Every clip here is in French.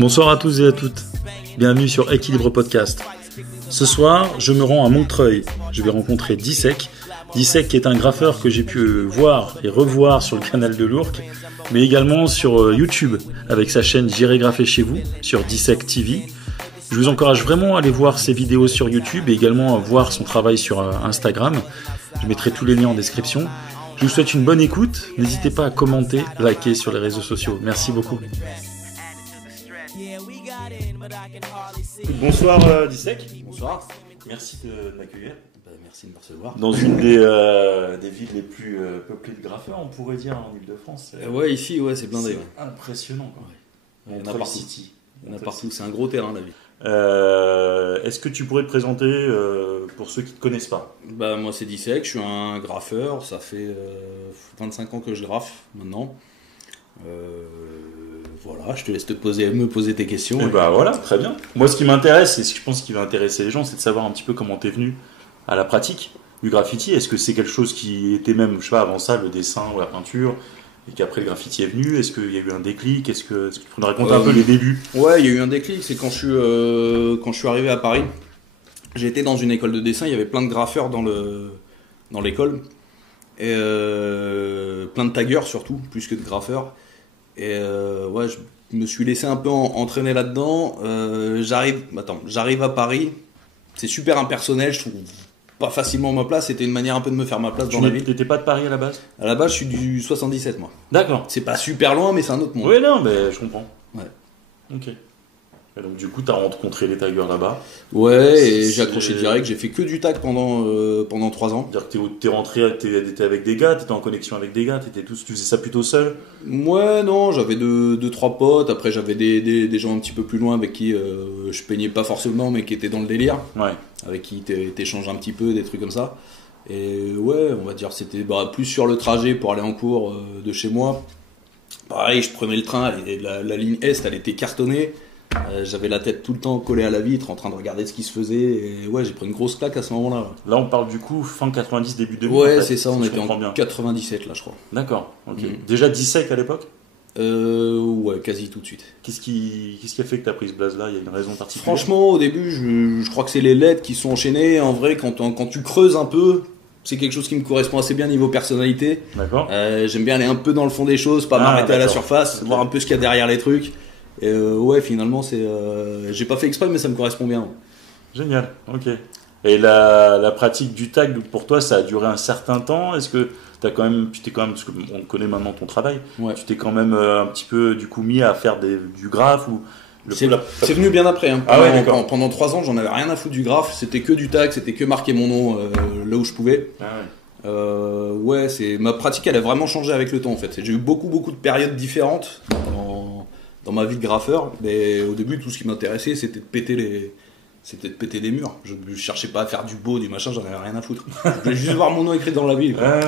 Bonsoir à tous et à toutes, bienvenue sur Équilibre Podcast. Ce soir, je me rends à Montreuil, je vais rencontrer Dissek. Dissek qui est un graffeur que j'ai pu voir et revoir sur le canal de l'Ourcq, mais également sur YouTube avec sa chaîne J'irai graffer chez vous, sur Dissek TV. Je vous encourage vraiment à aller voir ses vidéos sur YouTube et également à voir son travail sur Instagram. Je mettrai tous les liens en description. Je vous souhaite une bonne écoute. N'hésitez pas à commenter, liker sur les réseaux sociaux. Merci beaucoup. Bonsoir Dissek. Bonsoir. Merci de m'accueillir. Merci de me recevoir. Dans une des villes les plus peuplées de graffeurs, on pourrait dire, en Ile-de-France. Ouais, ici, ouais, c'est blindé. C'est impressionnant. Quoi. Ouais. Il y en a partout. City. Il y en a partout. C'est un gros terrain, la ville. Est-ce que tu pourrais te présenter pour ceux qui ne te connaissent pas? Moi, c'est Dissek. Je suis un graffeur. Ça fait 25 ans que je graffe maintenant. Voilà, je te laisse me poser tes questions. Et voilà, très bien. Moi, ce qui m'intéresse, et ce que je pense qui va intéresser les gens, c'est de savoir un petit peu comment tu es venu à la pratique du graffiti. Est-ce que c'est quelque chose qui était même, je sais pas, avant ça, le dessin ou la peinture, et qu'après le graffiti est venu? Est-ce qu'il y a eu un déclic? Est-ce que tu pourrais nous raconter un peu les débuts? Ouais, il y a eu un déclic. C'est quand je suis arrivé à Paris. J'ai été dans une école de dessin. Il y avait plein de graffeurs dans l'école. Et plein de taggeurs surtout, plus que de graffeurs. Et ouais, je me suis laissé un peu entraîner là-dedans. J'arrive à Paris. C'est super impersonnel, je trouve pas facilement ma place. C'était une manière un peu de me faire ma place dans la ville. T'étais pas de Paris à la base? À la base, je suis du 77, moi. D'accord. C'est pas super loin, mais c'est un autre monde. Oui, non, mais je comprends. Ouais. Ok. Et donc, du coup, t'as rencontré les taggeurs là-bas? Ouais, et j'ai accroché direct. J'ai fait que du tag pendant 3 ans. C'est-à-dire que t'es rentré, t'étais avec des gars, t'étais en connexion avec des gars, tu faisais ça plutôt seul? Ouais, non, j'avais deux, trois potes. Après, j'avais des gens un petit peu plus loin avec qui je peignais pas forcément, mais qui étaient dans le délire. Ouais. Avec qui t'échanges un petit peu, des trucs comme ça. Et ouais, on va dire c'était plus sur le trajet pour aller en cours de chez moi. Pareil, je prenais le train, la ligne Est, elle était cartonnée. J'avais la tête tout le temps collée à la vitre en train de regarder ce qui se faisait. Et ouais, j'ai pris une grosse claque à ce moment-là. Là, on parle du coup fin 90, début 2000. Ouais, en fait, c'est ça, on était en 97 là, je crois. D'accord, ok. Déjà Dissek à l'époque? Ouais, quasi tout de suite. Qu'est-ce qui a fait que tu as pris ce blaze-là? Il y a une raison particulière? Franchement, au début, je crois que c'est les lettres qui sont enchaînées. En vrai, quand tu creuses un peu, c'est quelque chose qui me correspond assez bien niveau personnalité. D'accord. J'aime bien aller un peu dans le fond des choses, pas m'arrêter à la surface, voir un peu ce qu'il y a derrière les trucs. Et ouais, finalement, j'ai pas fait exprès, mais ça me correspond bien. Génial, ok. Et la pratique du tag, pour toi, ça a duré un certain temps? Est-ce que tu t'es quand même, parce qu'on connaît maintenant ton travail, ouais. Tu t'es quand même un petit peu du coup mis à faire du graphe ou c'est venu bien après. Hein. Pendant 3 ans, j'en avais rien à foutre du graphe. C'était que du tag, c'était que marquer mon nom là où je pouvais. Ah ouais. Ouais, ma pratique, elle a vraiment changé avec le temps en fait. J'ai eu beaucoup de périodes différentes dans ma vie de graffeur. Mais au début, tout ce qui m'intéressait, c'était de péter des murs. Je cherchais pas à faire du beau, du machin, j'en avais rien à foutre. Je voulais juste voir mon nom écrit dans la ville. Ouais.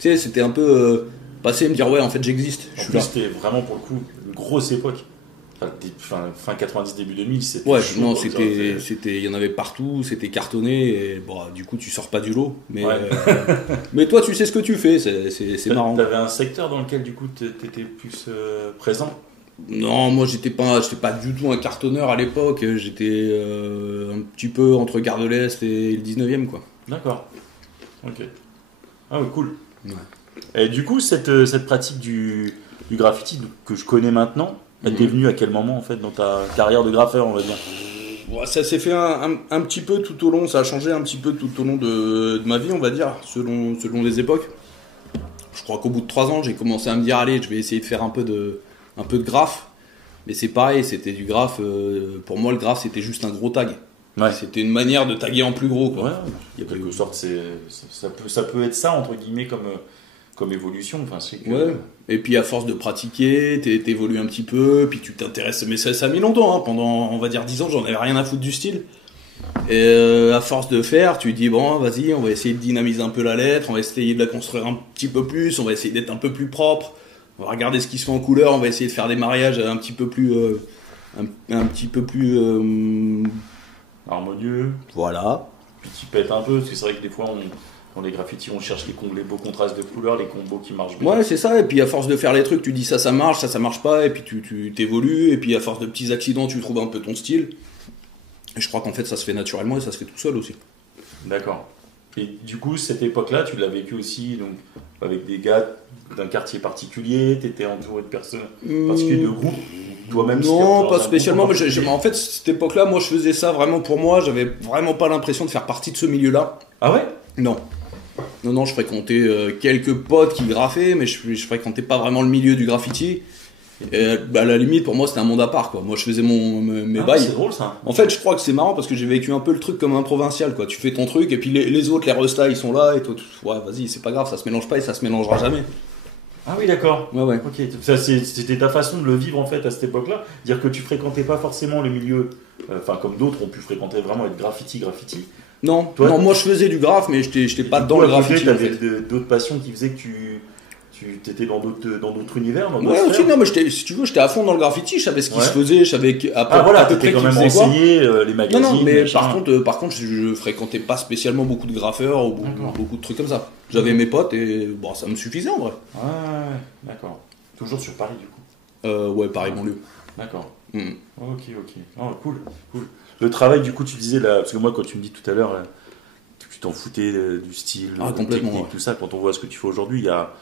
Tu sais, c'était un peu passer et me dire ouais, en fait, j'existe. En plus, c'était vraiment pour le coup une grosse époque. Fin 90, début 2000, c'était. Ouais, non, il y en avait partout, c'était cartonné. Et du coup, tu sors pas du lot. Mais, ouais. Mais toi, tu sais ce que tu fais, c'est marrant. T'avais un secteur dans lequel du coup t'étais plus présent? Non, moi j'étais pas du tout un cartonneur à l'époque, j'étais un petit peu entre Gare de l'Est et le 19e quoi. D'accord. Ok. Ah ouais, cool. Ouais. Et du coup, cette pratique du graffiti que je connais maintenant, elle t'est venue à quel moment en fait dans ta carrière de graffeur, on va dire? Ça s'est fait un petit peu tout au long, ça a changé un petit peu tout au long de ma vie, on va dire, selon les époques. Je crois qu'au bout de 3 ans, j'ai commencé à me dire allez, je vais essayer de faire un peu de graphe, mais c'est pareil, c'était du graphe. Pour moi, le graphe c'était juste un gros tag. Ouais. C'était une manière de taguer en plus gros. Quoi. Ouais, il y a quelque sorte, ça peut être ça entre guillemets comme évolution. Enfin, c'est que... Ouais. Et puis à force de pratiquer, t'évolues un petit peu, puis tu t'intéresses. Mais ça a mis longtemps. Hein. Pendant on va dire 10 ans, j'en avais rien à foutre du style. Et à force de faire, tu dis bon, vas-y, on va essayer de dynamiser un peu la lettre, on va essayer de la construire un petit peu plus, on va essayer d'être un peu plus propre. On va regarder ce qui se fait en couleur, on va essayer de faire des mariages un petit peu plus harmonieux. Voilà. Puis tu pètes un peu, parce que c'est vrai que des fois Quand les graffitis, on cherche les beaux contrastes de couleurs, les combos qui marchent bien. Ouais, c'est ça. Et puis à force de faire les trucs, tu dis ça marche, ça marche pas. Et puis tu t'évolues. Et puis à force de petits accidents, tu trouves un peu ton style. Et je crois qu'en fait, ça se fait naturellement et ça se fait tout seul aussi. D'accord. Et du coup, cette époque-là, tu l'as vécu aussi donc, avec des gars d'un quartier particulier, tu étais entouré de personnes particulières, de groupes, toi-même? Non, pas spécialement. En fait, cette époque-là, moi, je faisais ça vraiment pour moi. J'avais vraiment pas l'impression de faire partie de ce milieu-là. Ah ouais? Non. Non, je fréquentais quelques potes qui graffaient, mais je fréquentais pas vraiment le milieu du graffiti. Et à la limite, pour moi, c'était un monde à part, quoi. Moi, je faisais mes bails. C'est drôle, ça. En fait, je crois que c'est marrant parce que j'ai vécu un peu le truc comme un provincial, quoi. Tu fais ton truc et puis les autres, les restas, ils sont là et toi, ouais, vas-y, c'est pas grave, ça se mélange pas et ça se mélangera jamais. Ah oui, d'accord. Ouais. Ok, ça, c'était ta façon de le vivre en fait à cette époque-là. Dire que tu fréquentais pas forcément le milieu, comme d'autres ont pu fréquenter vraiment être graffiti. Non, toi, non, moi je faisais du graphe, mais j'étais pas dans le graffiti. Tu avais d'autres passions qui faisaient que tu étais dans d'autres univers, dans d'autres ouais, aussi, non, mais si tu veux, j'étais à fond dans le graffiti, je savais ce qui se faisait, je savais t'étais quand même renseigné, les magazines. Non, mais par contre, je fréquentais pas spécialement beaucoup de graffeurs ou beaucoup de trucs comme ça. J'avais mes potes et bon, ça me suffisait en vrai. Ouais, d'accord. Toujours sur Paris, du coup. Ouais, Paris, banlieue. D'accord. Ok. Oh, cool. Le travail, du coup, tu disais là, parce que moi, quand tu me dis tout à l'heure, tu t'en foutais du style, complètement, technique, tout ça. Quand on voit ce que tu fais aujourd'hui, il y a.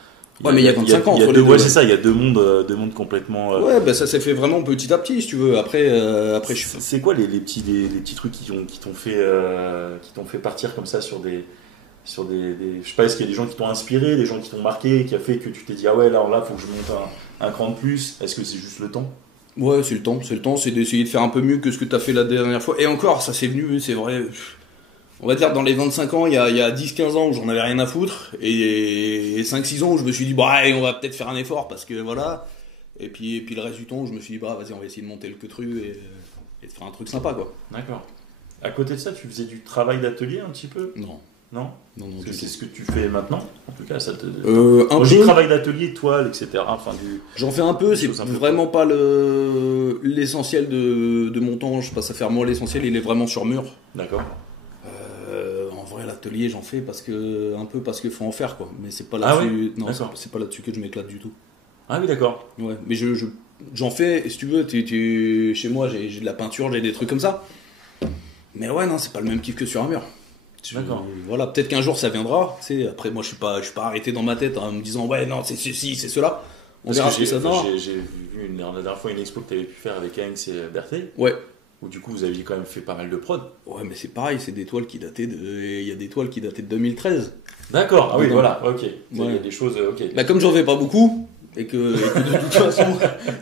Ouais, mais il y a 25 ans entre les deux. Ouais, c'est ça, il y a deux mondes complètement. Ouais, bah ça s'est fait vraiment petit à petit, si tu veux. Après c'est quoi les petits trucs qui t'ont fait partir comme ça sur des. Je sais pas, est-ce qu'il y a des gens qui t'ont inspiré, des gens qui t'ont marqué, qui a fait que tu t'es dit, ah ouais, là, faut que je monte un cran de plus. Est-ce que c'est juste le temps? Ouais, c'est le temps, c'est d'essayer de faire un peu mieux que ce que t'as fait la dernière fois. Et encore, ça c'est venu, c'est vrai. On va dire dans les 25 ans, il y a 10-15 ans où j'en avais rien à foutre, et 5-6 ans où je me suis dit, bah, on va peut-être faire un effort, parce que voilà. Et puis le reste du temps où je me suis dit, bah, vas-y, on va essayer de monter le queutru et de faire un truc sympa, quoi. D'accord. À côté de ça, tu faisais du travail d'atelier un petit peu? Non. Non. Parce que c'est ce que tu fais maintenant. En tout cas, ça te. Un peu. Du travail d'atelier, toile, etc. J'en fais un peu. C'est vraiment pas l'essentiel de mon temps. Je passe à faire moi l'essentiel. Il est vraiment sur mur. D'accord. En vrai, l'atelier, j'en fais parce que faut en faire, quoi. Mais c'est pas là-dessus. Ah ouais, c'est pas là-dessus que je m'éclate du tout. Ah oui, d'accord. Ouais. Mais j'en fais. Et si tu veux, chez moi, j'ai de la peinture, j'ai des trucs comme ça. Mais ouais, non, c'est pas le même kiff que sur un mur. D'accord. Voilà, peut-être qu'un jour ça viendra. Après, moi, je suis pas arrêté dans ma tête en me disant ouais, non, c'est ceci, c'est cela. On verra ce que ça donnera. J'ai vu la dernière fois une expo que tu avais pu faire avec Heinz et Berthet. Ouais. Où du coup, vous aviez quand même fait pas mal de prod. Ouais, mais c'est pareil, c'est des toiles qui dataient il y a des toiles qui dataient de 2013. D'accord. Ah oui, voilà. Ok. Il y a des choses. Ok. Bah, comme j'en fais pas beaucoup. Et que de toute façon,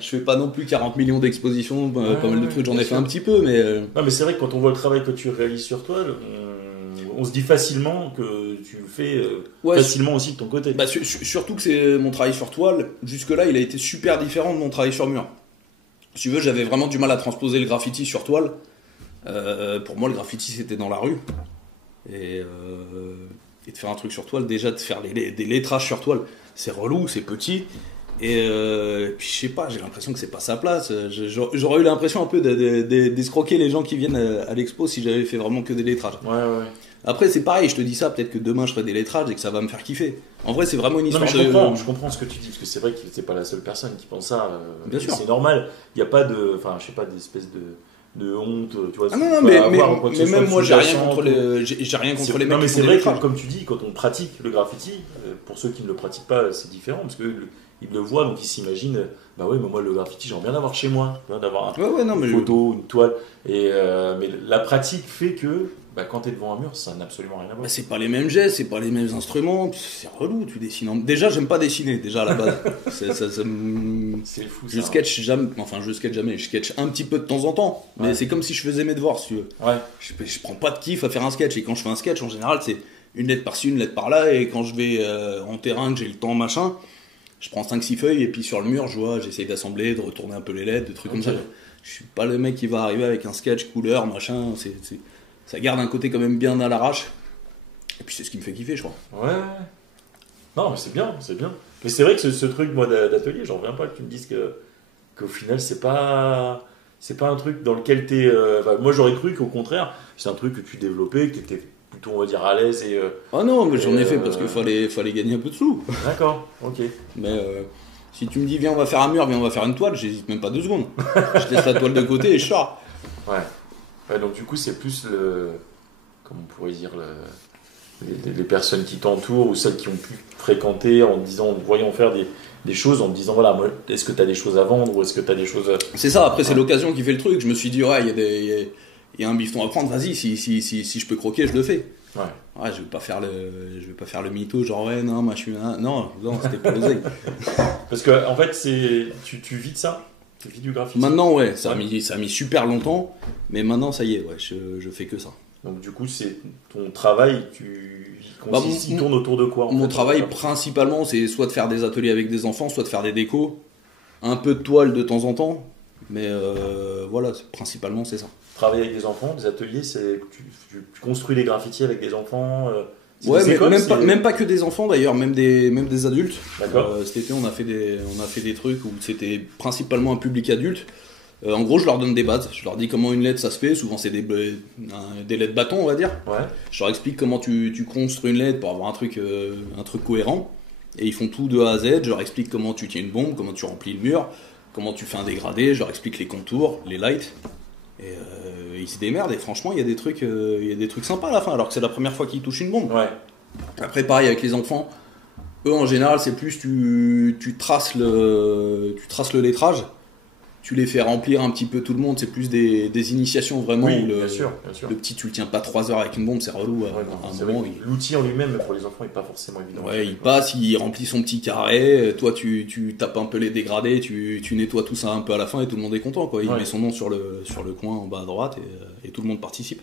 je fais pas non plus 40 millions d'expositions, pas mal de trucs, j'en ai fait un petit peu, mais. Non, mais c'est vrai que quand on voit le travail que tu réalises sur toile, on se dit facilement que tu le fais facilement aussi de ton côté. Bah, surtout que c'est mon travail sur toile, jusque-là, il a été super différent de mon travail sur mur. Si tu veux, j'avais vraiment du mal à transposer le graffiti sur toile. Pour moi, le graffiti, c'était dans la rue. Et de faire un truc sur toile, déjà de faire des lettrages sur toile, c'est relou, c'est petit. Et puis je sais pas, j'ai l'impression que c'est pas sa place. J'aurais eu l'impression un peu d'escroquer les gens qui viennent à l'expo si j'avais fait vraiment que des lettrages. Ouais. Après c'est pareil, je te dis ça, peut-être que demain je ferai des lettrages et que ça va me faire kiffer. En vrai c'est vraiment une histoire je comprends ce que tu dis, parce que c'est vrai que c'est pas la seule personne qui pense ça. Bien sûr. C'est normal, il n'y a pas d'espèce de honte, tu vois. Non, mais même moi j'ai rien contre les mecs. Non, mais c'est vrai que comme tu dis, quand on pratique le graffiti, pour ceux qui ne le pratiquent pas, c'est différent, parce que ils le voient, donc ils s'imaginent, bah ouais, mais moi le graffiti, j'aimerais bien avoir chez moi, d'avoir une photo, une toile. Mais la pratique fait que quand tu es devant un mur, ça n'a absolument rien à voir. Bah, c'est pas les mêmes gestes, c'est pas les mêmes instruments, c'est relou, tu dessines. Déjà, j'aime pas dessiner, déjà à la base. C'est fou. Je sketch jamais, je sketch un petit peu de temps en temps, mais c'est comme si je faisais mes devoirs, si tu veux. Ouais. Je prends pas de kiff à faire un sketch, et quand je fais un sketch, en général, c'est une lettre par-ci, une lettre par-là, et quand je vais en terrain, que j'ai le temps, machin, je prends 5-6 feuilles, et puis sur le mur, j'essaye d'assembler, de retourner un peu les lettres, des trucs comme ça. Je suis pas le mec qui va arriver avec un sketch, couleur, machin, ça garde un côté quand même bien à l'arrache. Et puis c'est ce qui me fait kiffer, je crois. Ouais. Non, mais c'est bien. Mais c'est vrai que ce truc, moi, d'atelier, j'en reviens pas que tu me dises qu'au final, c'est pas un truc dans lequel t'es. Moi, j'aurais cru qu'au contraire, c'est un truc que tu développais, que t'étais plutôt, on va dire, à l'aise et... Ah non, mais j'en ai fait parce qu'il fallait gagner un peu de sous. D'accord, ok. Mais si tu me dis, viens, on va faire un mur, viens, on va faire une toile, j'hésite même pas 2 secondes. Je laisse la toile de côté et je sors. Ouais, donc du coup, c'est plus comment on pourrait dire, les personnes qui t'entourent ou celles qui ont pu fréquenter en disant, voyons faire des choses, en te disant, voilà, moi, est-ce que tu as des choses à vendre ou est-ce que tu as des choses... C'est ça, après c'est l'occasion qui fait le truc. Je me suis dit, ouais, il y a un bifton à prendre, vas-y, si je peux croquer, je le fais. Ouais, je vais pas faire le mytho, genre, ouais, non, moi je suis un... Non, c'était pour l'oseille. Parce que, en fait, tu vis de ça? Tu vis du graffiti? Maintenant, ouais, ça a mis super longtemps, mais maintenant, ça y est, ouais, je fais que ça. Donc du coup, c'est ton travail, il tourne autour de quoi Mon travail principalement, c'est soit de faire des ateliers avec des enfants, soit de faire des décos, un peu de toile de temps en temps, mais voilà, principalement c'est ça. Travailler avec des enfants, des ateliers, c'est tu construis les graffitis avec des enfants Ouais, mais même pas que des enfants d'ailleurs, même des adultes. D'accord. Cet été, on a fait des trucs où c'était principalement un public adulte. En gros, je leur donne des bases. Je leur dis comment une LED ça se fait. Souvent, c'est des LED bâtons, on va dire. Ouais. Je leur explique comment tu construis une LED pour avoir un truc cohérent. Et ils font tout de A à Z. Je leur explique comment tu tiens une bombe, comment tu remplis le mur, comment tu fais un dégradé. Je leur explique les contours, les lights. Et ils se démerdent. Et franchement, il y a des trucs sympas à la fin. Alors que c'est la première fois qu'ils touchent une bombe. Ouais. Après, pareil avec les enfants. Eux, en général, c'est plus tu traces le lettrage. Tu les fais remplir un petit peu tout le monde, c'est plus des initiations vraiment où bien sûr. Le petit tu le tiens pas 3 heures avec une bombe, c'est relou. L'outil en lui-même pour les enfants n'est pas forcément évident. Ouais, il passe, il remplit son petit carré, toi tu tapes un peu les dégradés, tu nettoies tout ça un peu à la fin et tout le monde est content quoi. Il met son nom sur le coin en bas à droite et tout le monde participe.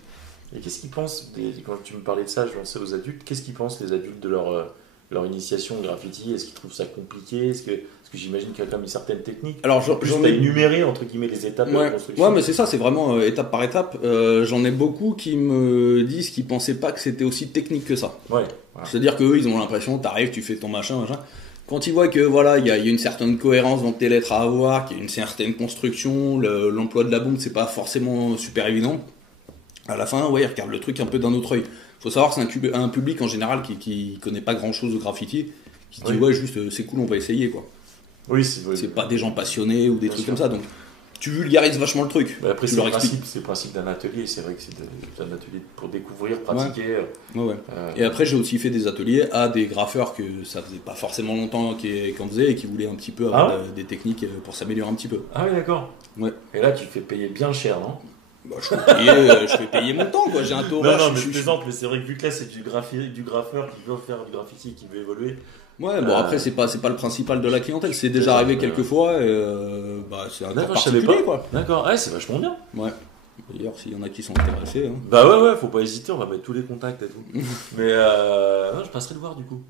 Et qu'est-ce qu'ils pensent, quand tu me parlais de ça, je pensais aux adultes, qu'est-ce qu'ils pensent les adultes de leur initiation au graffiti? Est-ce qu'ils trouvent ça compliqué? Parce que j'imagine qu'il y a quand même une certaine technique. Alors, j'en ai énuméré entre guillemets les étapes de la construction. Ouais, mais c'est ça, c'est vraiment étape par étape. J'en ai beaucoup qui me disent qu'ils pensaient pas que c'était aussi technique que ça. Ouais. C'est-à-dire qu'eux, ils ont l'impression, t'arrives, tu fais ton machin. Quand ils voient que voilà, il y a une certaine cohérence dans tes lettres à avoir, qu'il y a une certaine construction, l'emploi de la bombe, c'est pas forcément super évident. À la fin, ouais, ils regardent le truc un peu d'un autre œil. Faut savoir que c'est un public en général qui connaît pas grand-chose au graffiti, qui dit ouais, juste c'est cool, on va essayer quoi. Oui, c'est pas des gens passionnés ou des trucs comme ça, donc tu vulgarises vachement le truc. Bah après, c'est le principe d'un atelier, c'est vrai que c'est un atelier pour découvrir, pratiquer. Ouais. Et après, j'ai aussi fait des ateliers à des graffeurs que ça faisait pas forcément longtemps qu'on faisait et qui voulaient un petit peu avoir des techniques pour s'améliorer un petit peu. Ah oui, d'accord. Ouais. Et là, tu te fais payer bien cher, non? Bah, je fais payer mon temps, quoi. J'ai un taux horaire. Non, mais je plaisante, mais c'est vrai que vu que là, c'est du graffeur qui veut faire du graffiti, qui veut évoluer. Ouais, bon après c'est pas le principal de la clientèle, c'est déjà arrivé quelques fois et c'est un cas particulier quoi. D'accord, ouais, c'est vachement bien. Ouais. D'ailleurs, s'il y en a qui sont intéressés. Hein. Bah ouais, faut pas hésiter, on va mettre tous les contacts et tout. Mais je passerai le voir du coup.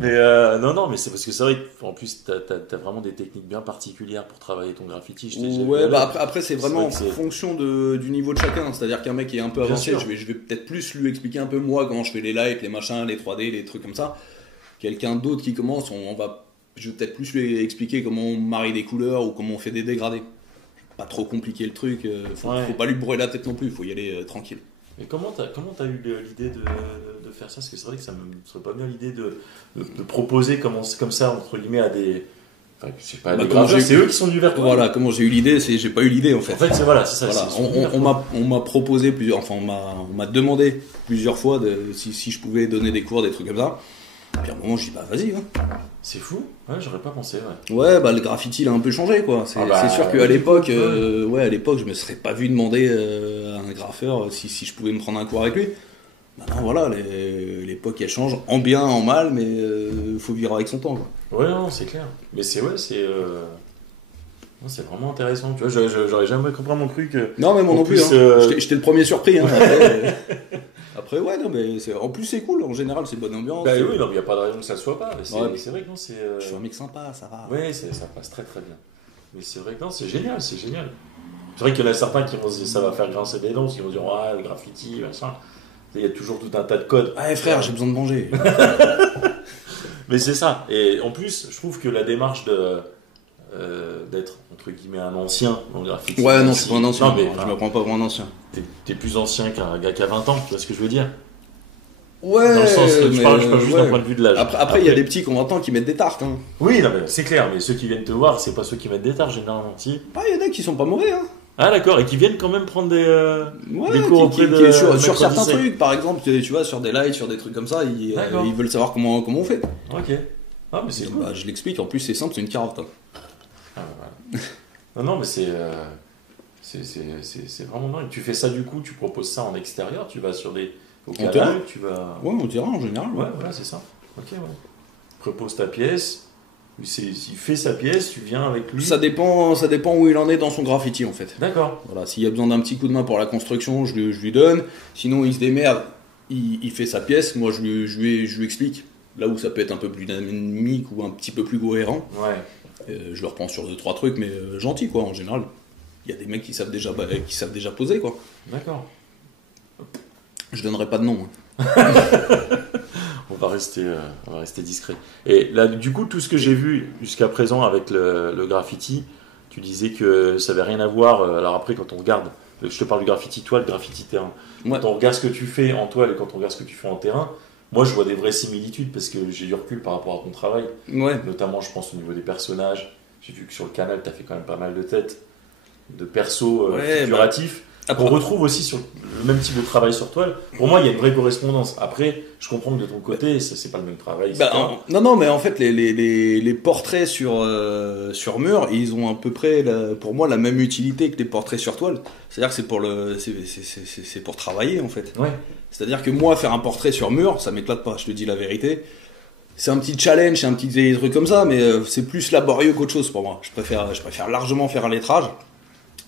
Mais non, mais c'est parce que c'est vrai qu'en plus t'as vraiment des techniques bien particulières pour travailler ton graffiti. Ouais, bah après c'est vraiment en fonction du niveau de chacun. C'est-à-dire qu'un mec qui est un peu avancé, je vais peut-être plus lui expliquer un peu moi comment je fais les lights, les machins, les 3D, les trucs comme ça. Quelqu'un d'autre qui commence, je vais peut-être plus lui expliquer comment on marie des couleurs ou comment on fait des dégradés. Pas trop compliquer le truc, faut pas lui brûler la tête non plus, faut y aller tranquille. Mais comment t'as eu l'idée de faire ça? Parce que c'est vrai que ça me serait pas bien l'idée de proposer comme ça entre guillemets à des... Enfin, je sais pas, c'est eux qui sont venus vers toi. Voilà, comment j'ai eu l'idée, j'ai pas eu l'idée en fait. En fait, c'est ça. Voilà. On m'a proposé on m'a demandé plusieurs fois si je pouvais donner des cours, des trucs comme ça. Puis à un moment, je dis bah vas-y. Hein. C'est fou, ouais, j'aurais pas pensé. Ouais, bah le graffiti il a un peu changé quoi. C'est sûr qu'à l'époque, à l'époque, je me serais pas vu demander à un graffeur si je pouvais me prendre un cours avec lui. Maintenant voilà, l'époque elle change, en bien, en mal, mais faut vivre avec son temps quoi. Ouais, non, c'est clair. Mais c'est vraiment intéressant. Tu vois, j'aurais jamais vraiment cru que. Non, mais moi non plus. J'étais le premier surpris. Hein, après, ouais, non, mais en plus c'est cool. En général, c'est bonne ambiance. Bah oui, non, il n'y a pas de raison que ça ne soit pas. C'est vrai que non, c'est. Je suis un mec sympa, ça va. Ouais, ça passe très très bien. Mais c'est vrai que non, c'est génial, c'est génial. C'est vrai qu'il y en a certains qui vont se dire ça va faire grincer des dents, qui vont dire ouais, le graffiti, machin. Il y a toujours tout un tas de codes. Ah, frère, j'ai besoin de manger. Mais c'est ça. Et en plus, je trouve que la démarche d'être entre guillemets un ancien dans le graffiti. Ouais, non, je suis pas un ancien. Non, mais, je me prends pas pour un ancien. T'es plus ancien qu'un gars qui a 20 ans, tu vois ce que je veux dire? Ouais, dans le sens, je parle juste d'un point de vue de l'âge. Après, il y a des petits qui ont 20 ans qui mettent des tartes. Hein. Oui, non, mais c'est clair, mais ceux qui viennent te voir, c'est pas ceux qui mettent des tartes généralement. Si. Ah, il y en a qui sont pas mauvais. Hein. Ah, d'accord, et qui viennent quand même prendre des cours auprès de. Sur certains trucs, par exemple, tu vois, sur des lights, sur des trucs comme ça, ils veulent savoir comment on fait. Ok. Ah, mais c'est cool. Je l'explique, en plus, c'est simple, c'est une carotte. Hein. Ah, voilà. non, mais c'est vraiment dingue. Tu fais ça du coup, tu proposes ça en extérieur, tu vas sur des. Au terrain, tu vas. Ouais, au terrain en général. Ouais, voilà, c'est ça. Ok, ouais. Propose ta pièce. Il fait sa pièce, tu viens avec lui. Ça dépend où il en est dans son graffiti en fait. D'accord. Voilà, s'il y a besoin d'un petit coup de main pour la construction, je lui donne. Sinon, il se démerde, il fait sa pièce. Moi, je lui explique. Là où ça peut être un peu plus dynamique ou un petit peu plus cohérent. Ouais. Je le reprends sur 2-3 trucs, mais gentil quoi en général. Il y a des mecs qui savent déjà poser quoi. D'accord. Je donnerai pas de nom. Hein. on va rester discret. Et là, du coup, tout ce que j'ai vu jusqu'à présent avec le graffiti, tu disais que ça n'avait rien à voir. Alors après, quand on regarde, je te parle du graffiti toile, graffiti terrain. Ouais. Quand on regarde ce que tu fais en toile et quand on regarde ce que tu fais en terrain, moi, je vois des vraies similitudes parce que j'ai du recul par rapport à ton travail. Ouais. Notamment, je pense, au niveau des personnages. J'ai vu que sur le canal, tu as fait quand même pas mal de têtes, de persos figuratifs. On retrouve aussi sur le même type de travail sur toile. Pour moi, il y a une vraie correspondance. Après, je comprends que de ton côté, c'est pas le même travail. Non, mais en fait, les portraits sur mur, ils ont à peu près, pour moi, la même utilité que les portraits sur toile. C'est-à-dire que c'est pour travailler, en fait. Ouais. C'est-à-dire que moi, faire un portrait sur mur, ça m'éclate pas, je te dis la vérité. C'est un petit challenge, c'est un petit truc comme ça, mais c'est plus laborieux qu'autre chose pour moi. Je préfère largement faire un lettrage,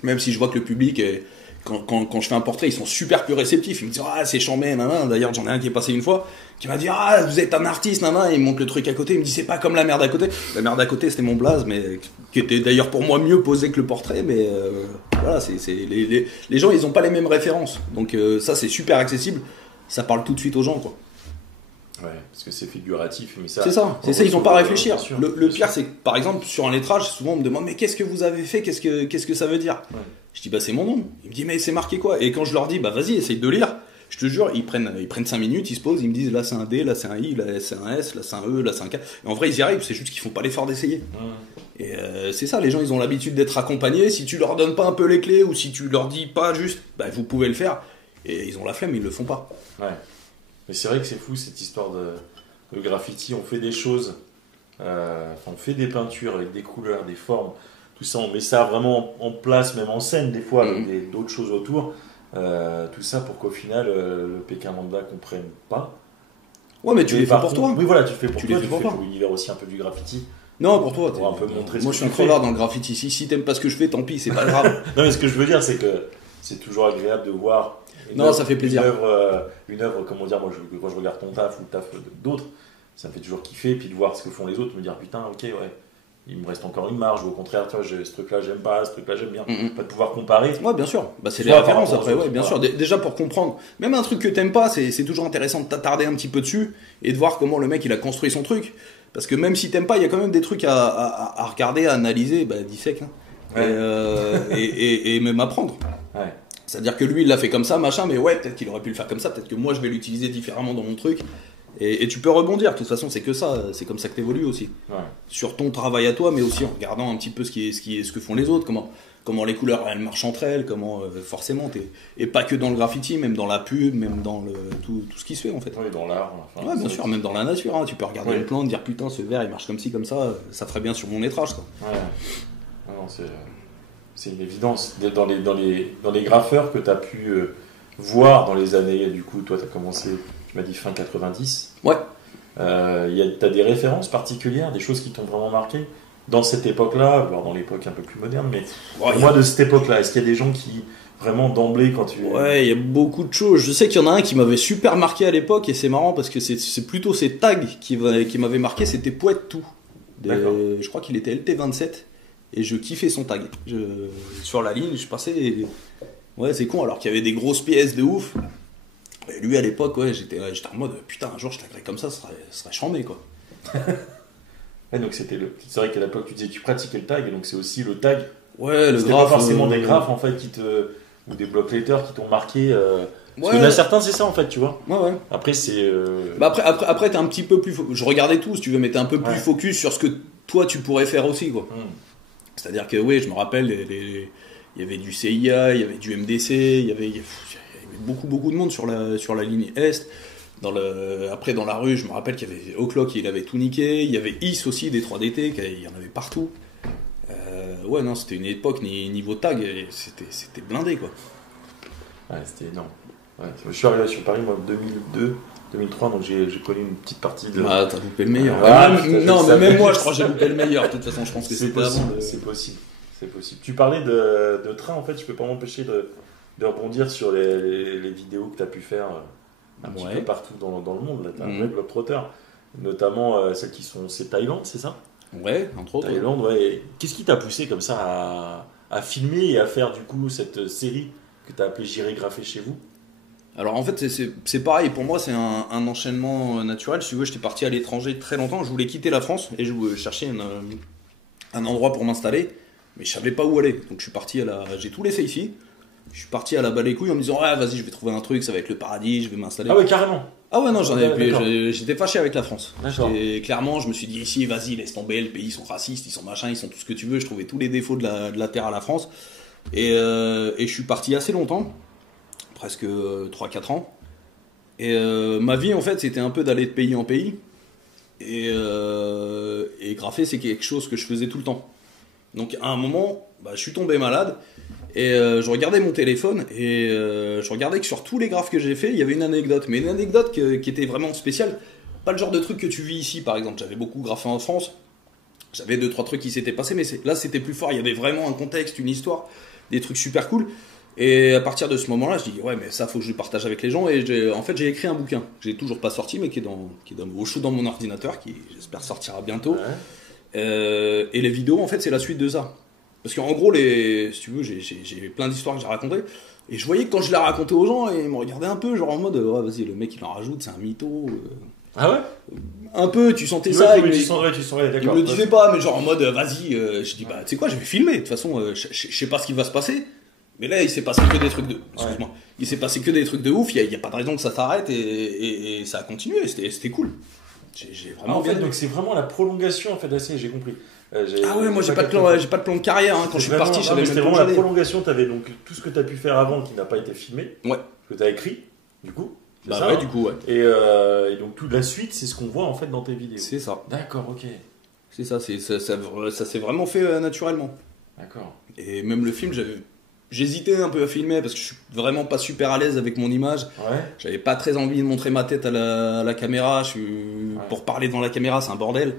même si je vois que le public quand je fais un portrait, ils sont super plus réceptifs. Ils me disent ah c'est chambé, nanana. D'ailleurs j'en ai un qui est passé une fois, qui m'a dit ah vous êtes un artiste, nanana. Il me montre le truc à côté, il me dit c'est pas comme la merde à côté. La merde à côté c'était mon blaze, mais qui était d'ailleurs pour moi mieux posé que le portrait. Mais voilà, les gens ils ont pas les mêmes références, donc ça c'est super accessible. Ça parle tout de suite aux gens quoi. Ouais, parce que c'est figuratif, mais ça. C'est ça, ils n'ont pas à réfléchir. Le pire, c'est que par exemple, sur un lettrage, souvent on me demande mais qu'est-ce que vous avez fait, qu'est-ce que ça veut dire. Je dis bah c'est mon nom. Il me dit mais c'est marqué quoi. Et quand je leur dis bah vas-y, essaye de lire, je te jure, ils prennent 5 minutes, ils se posent, ils me disent là c'est un D, là c'est un I, là c'est un S, là c'est un E, là c'est un K. Et en vrai, ils y arrivent, c'est juste qu'ils font pas l'effort d'essayer. Et c'est ça, les gens ils ont l'habitude d'être accompagnés. Si tu leur donnes pas un peu les clés ou si tu leur dis pas juste, bah vous pouvez le faire. Et ils ont la flemme, ils le font pas. Ouais. Mais c'est vrai que c'est fou cette histoire de graffiti. On fait des choses, on fait des peintures avec des couleurs, des formes, tout ça. On met ça vraiment en place, même en scène des fois, avec d'autres choses autour. Tout ça pour qu'au final, le Pékin Lambda comprenne pas. Ouais, mais tu les fais pour toi. Oui, voilà, tu fais pour toi. Tu fais pour l'univers aussi un peu du graffiti. Non, pour toi. Pour un peu montrer moi, je suis un crevard dans le graffiti. Si t'aimes pas ce que je fais, tant pis, c'est pas grave. Non, mais ce que je veux dire, c'est que c'est toujours agréable de voir. Ça fait plaisir. Une œuvre, comment dire, moi, quand je regarde ton taf ou le taf d'autres, ça me fait toujours kiffer. Et puis de voir ce que font les autres, me dire putain, ok, ouais, il me reste encore une marge. Ou au contraire, tu vois, ce truc-là, j'aime pas, ce truc-là, j'aime bien. Pas de pouvoir comparer. Ouais, bien sûr. Bah, c'est les références après, ouais, bien sûr. Déjà pour comprendre, même un truc que t'aimes pas, c'est toujours intéressant de t'attarder un petit peu dessus et de voir comment le mec il a construit son truc. Parce que même si t'aimes pas, il y a quand même des trucs à regarder, à analyser, bah, dissèque, hein. Et même apprendre. Ouais. C'est-à-dire que lui, il l'a fait comme ça, machin, mais ouais, peut-être qu'il aurait pu le faire comme ça, peut-être que moi, je vais l'utiliser différemment dans mon truc. Et tu peux rebondir, de toute façon, c'est que ça, c'est comme ça que t'évolues aussi. Ouais. Sur ton travail à toi, mais aussi en regardant un petit peu ce que font les autres, comment les couleurs, elles marchent entre elles, comment, forcément, et pas que dans le graffiti, même dans la pub, même dans tout ce qui se fait, en fait. Oui, dans l'art. Enfin, ouais, bien sûr, même dans la nature, hein, tu peux regarder une plante, dire putain, ce verre, il marche comme ci, comme ça ferait bien sur mon lettrage, quoi. Ouais. Non, c'est une évidence. Dans les graffeurs que tu as pu voir dans les années, du coup, toi, tu as commencé, tu m'as dit fin 90. Ouais. Tu as des références particulières, des choses qui t'ont vraiment marqué dans cette époque-là, voire dans l'époque un peu plus moderne, mais moi, de cette époque-là, est-ce qu'il y a des gens qui, vraiment d'emblée, quand tu... Ouais, il y a beaucoup de choses. Je sais qu'il y en a un qui m'avait super marqué à l'époque, et c'est marrant parce que c'est plutôt ces tags qui m'avaient marqué, c'était Poète Tout. Je crois qu'il était LT27. Et je kiffais son tag. Sur la ligne, je passais. Ouais, c'est con, alors qu'il y avait des grosses pièces de ouf. Et lui, à l'époque, ouais, j'étais en mode putain, un jour je taguerais comme ça serait chambé, quoi. Ouais, donc c'est vrai qu'à l'époque, tu disais tu pratiquais le tag, et donc c'est aussi le tag Ouais, le c'était graphe. Pas forcément des graphes en fait ou des block letters qui t'ont marqué. Parce qu'il y en a certains, c'est ça en fait, tu vois. Ouais. Après, c'est. Après t'es un petit peu plus. Je regardais tout, si tu veux, mais t'es un peu plus focus sur ce que toi tu pourrais faire aussi, quoi. C'est-à-dire que, oui, je me rappelle, il y avait du CIA, il y avait du MDC, il y avait beaucoup de monde sur la ligne Est. Après, dans la rue, je me rappelle qu'il y avait O'Clock, il avait tout niqué. Il y avait Is aussi, des 3DT, il y en avait partout. Ouais, non, c'était une époque, niveau tag, c'était blindé, quoi. Ouais, c'était énorme. Ouais. Je suis arrivé sur Paris, moi, en 2002, 2003, donc j'ai connu une petite partie de... Ah, t'as loupé le meilleur. Non, mais même moi, je crois que j'ai loupé le meilleur. De toute façon, je pense que c'est possible. C'est possible. Tu parlais de train, en fait, je peux pas m'empêcher de rebondir sur les vidéos que tu as pu faire un petit peu partout dans le monde. Là, tu as un vrai globetrotter, notamment celles qui sont... C'est Thaïlande, c'est ça? Ouais, entre autres. Thaïlande, ouais. Qu'est-ce qui t'a poussé comme ça à filmer et à faire du coup cette série que tu as appelée J'irai graffer chez vous? Alors en fait c'est pareil, pour moi c'est un enchaînement naturel. Si tu veux, j'étais parti à l'étranger très longtemps, je voulais quitter la France et je cherchais un endroit pour m'installer, mais je savais pas où aller. Donc je suis parti j'ai tout laissé ici. Je suis parti à la balle les couilles en me disant ouais vas-y je vais trouver un truc, ça va être le paradis, je vais m'installer. Ah ouais carrément. Ah ouais non j'étais fâché avec la France. Clairement je me suis dit ici vas-y laisse tomber, le pays ils sont racistes, ils sont machin, ils sont tout ce que tu veux. Je trouvais tous les défauts de la terre à la France et je suis parti assez longtemps, presque 3-4 ans. Et ma vie en fait c'était un peu d'aller de pays en pays et graffer c'est quelque chose que je faisais tout le temps. Donc à un moment je suis tombé malade et je regardais mon téléphone et je regardais que sur tous les graphes que j'ai fait il y avait une anecdote, mais une anecdote qui était vraiment spéciale, pas le genre de truc que tu vis ici par exemple. J'avais beaucoup graffé en France, j'avais 2-3 trucs qui s'étaient passés, mais là c'était plus fort, il y avait vraiment un contexte, une histoire, des trucs super cool. Et à partir de ce moment-là, je dis ouais mais ça faut que je le partage avec les gens et en fait j'ai écrit un bouquin que j'ai toujours pas sorti mais qui est au chaud dans mon ordinateur, qui j'espère sortira bientôt. Et les vidéos en fait c'est la suite de ça. Parce qu'en gros, si tu veux, j'ai plein d'histoires que j'ai racontées. Et je voyais que quand je les racontais aux gens, ils me regardaient un peu, genre en mode ouais, vas-y, le mec il en rajoute, c'est un mytho. Ah ouais? Un peu, tu sentais ça. Tu sentais, d'accord. Il me le disait pas, mais genre en mode vas-y, je dis tu sais quoi, je vais filmer. De toute façon, je sais pas ce qui va se passer. Mais là, il s'est passé que des trucs de. Excuse-moi. Il s'est passé que des trucs de ouf, il y a pas de raison que ça s'arrête et ça a continué, c'était cool. J'ai vraiment en fait, donc c'est vraiment la prolongation en fait d'AC, j'ai compris. Ah ouais, moi j'ai pas de plan de carrière. Quand je suis parti, j'avais c'était vraiment la prolongation. Tu avais donc tout ce que tu as pu faire avant qui n'a pas été filmé. Ouais. Que tu as écrit, du coup. Du coup, ouais. Et donc toute la suite, c'est ce qu'on voit en fait dans tes vidéos. C'est ça. D'accord, ok. C'est ça, ça s'est vraiment fait naturellement. D'accord. Et même le film, j'hésitais un peu à filmer parce que je suis vraiment pas super à l'aise avec mon image. Ouais. J'avais pas très envie de montrer ma tête à la caméra. Pour parler devant la caméra, c'est un bordel.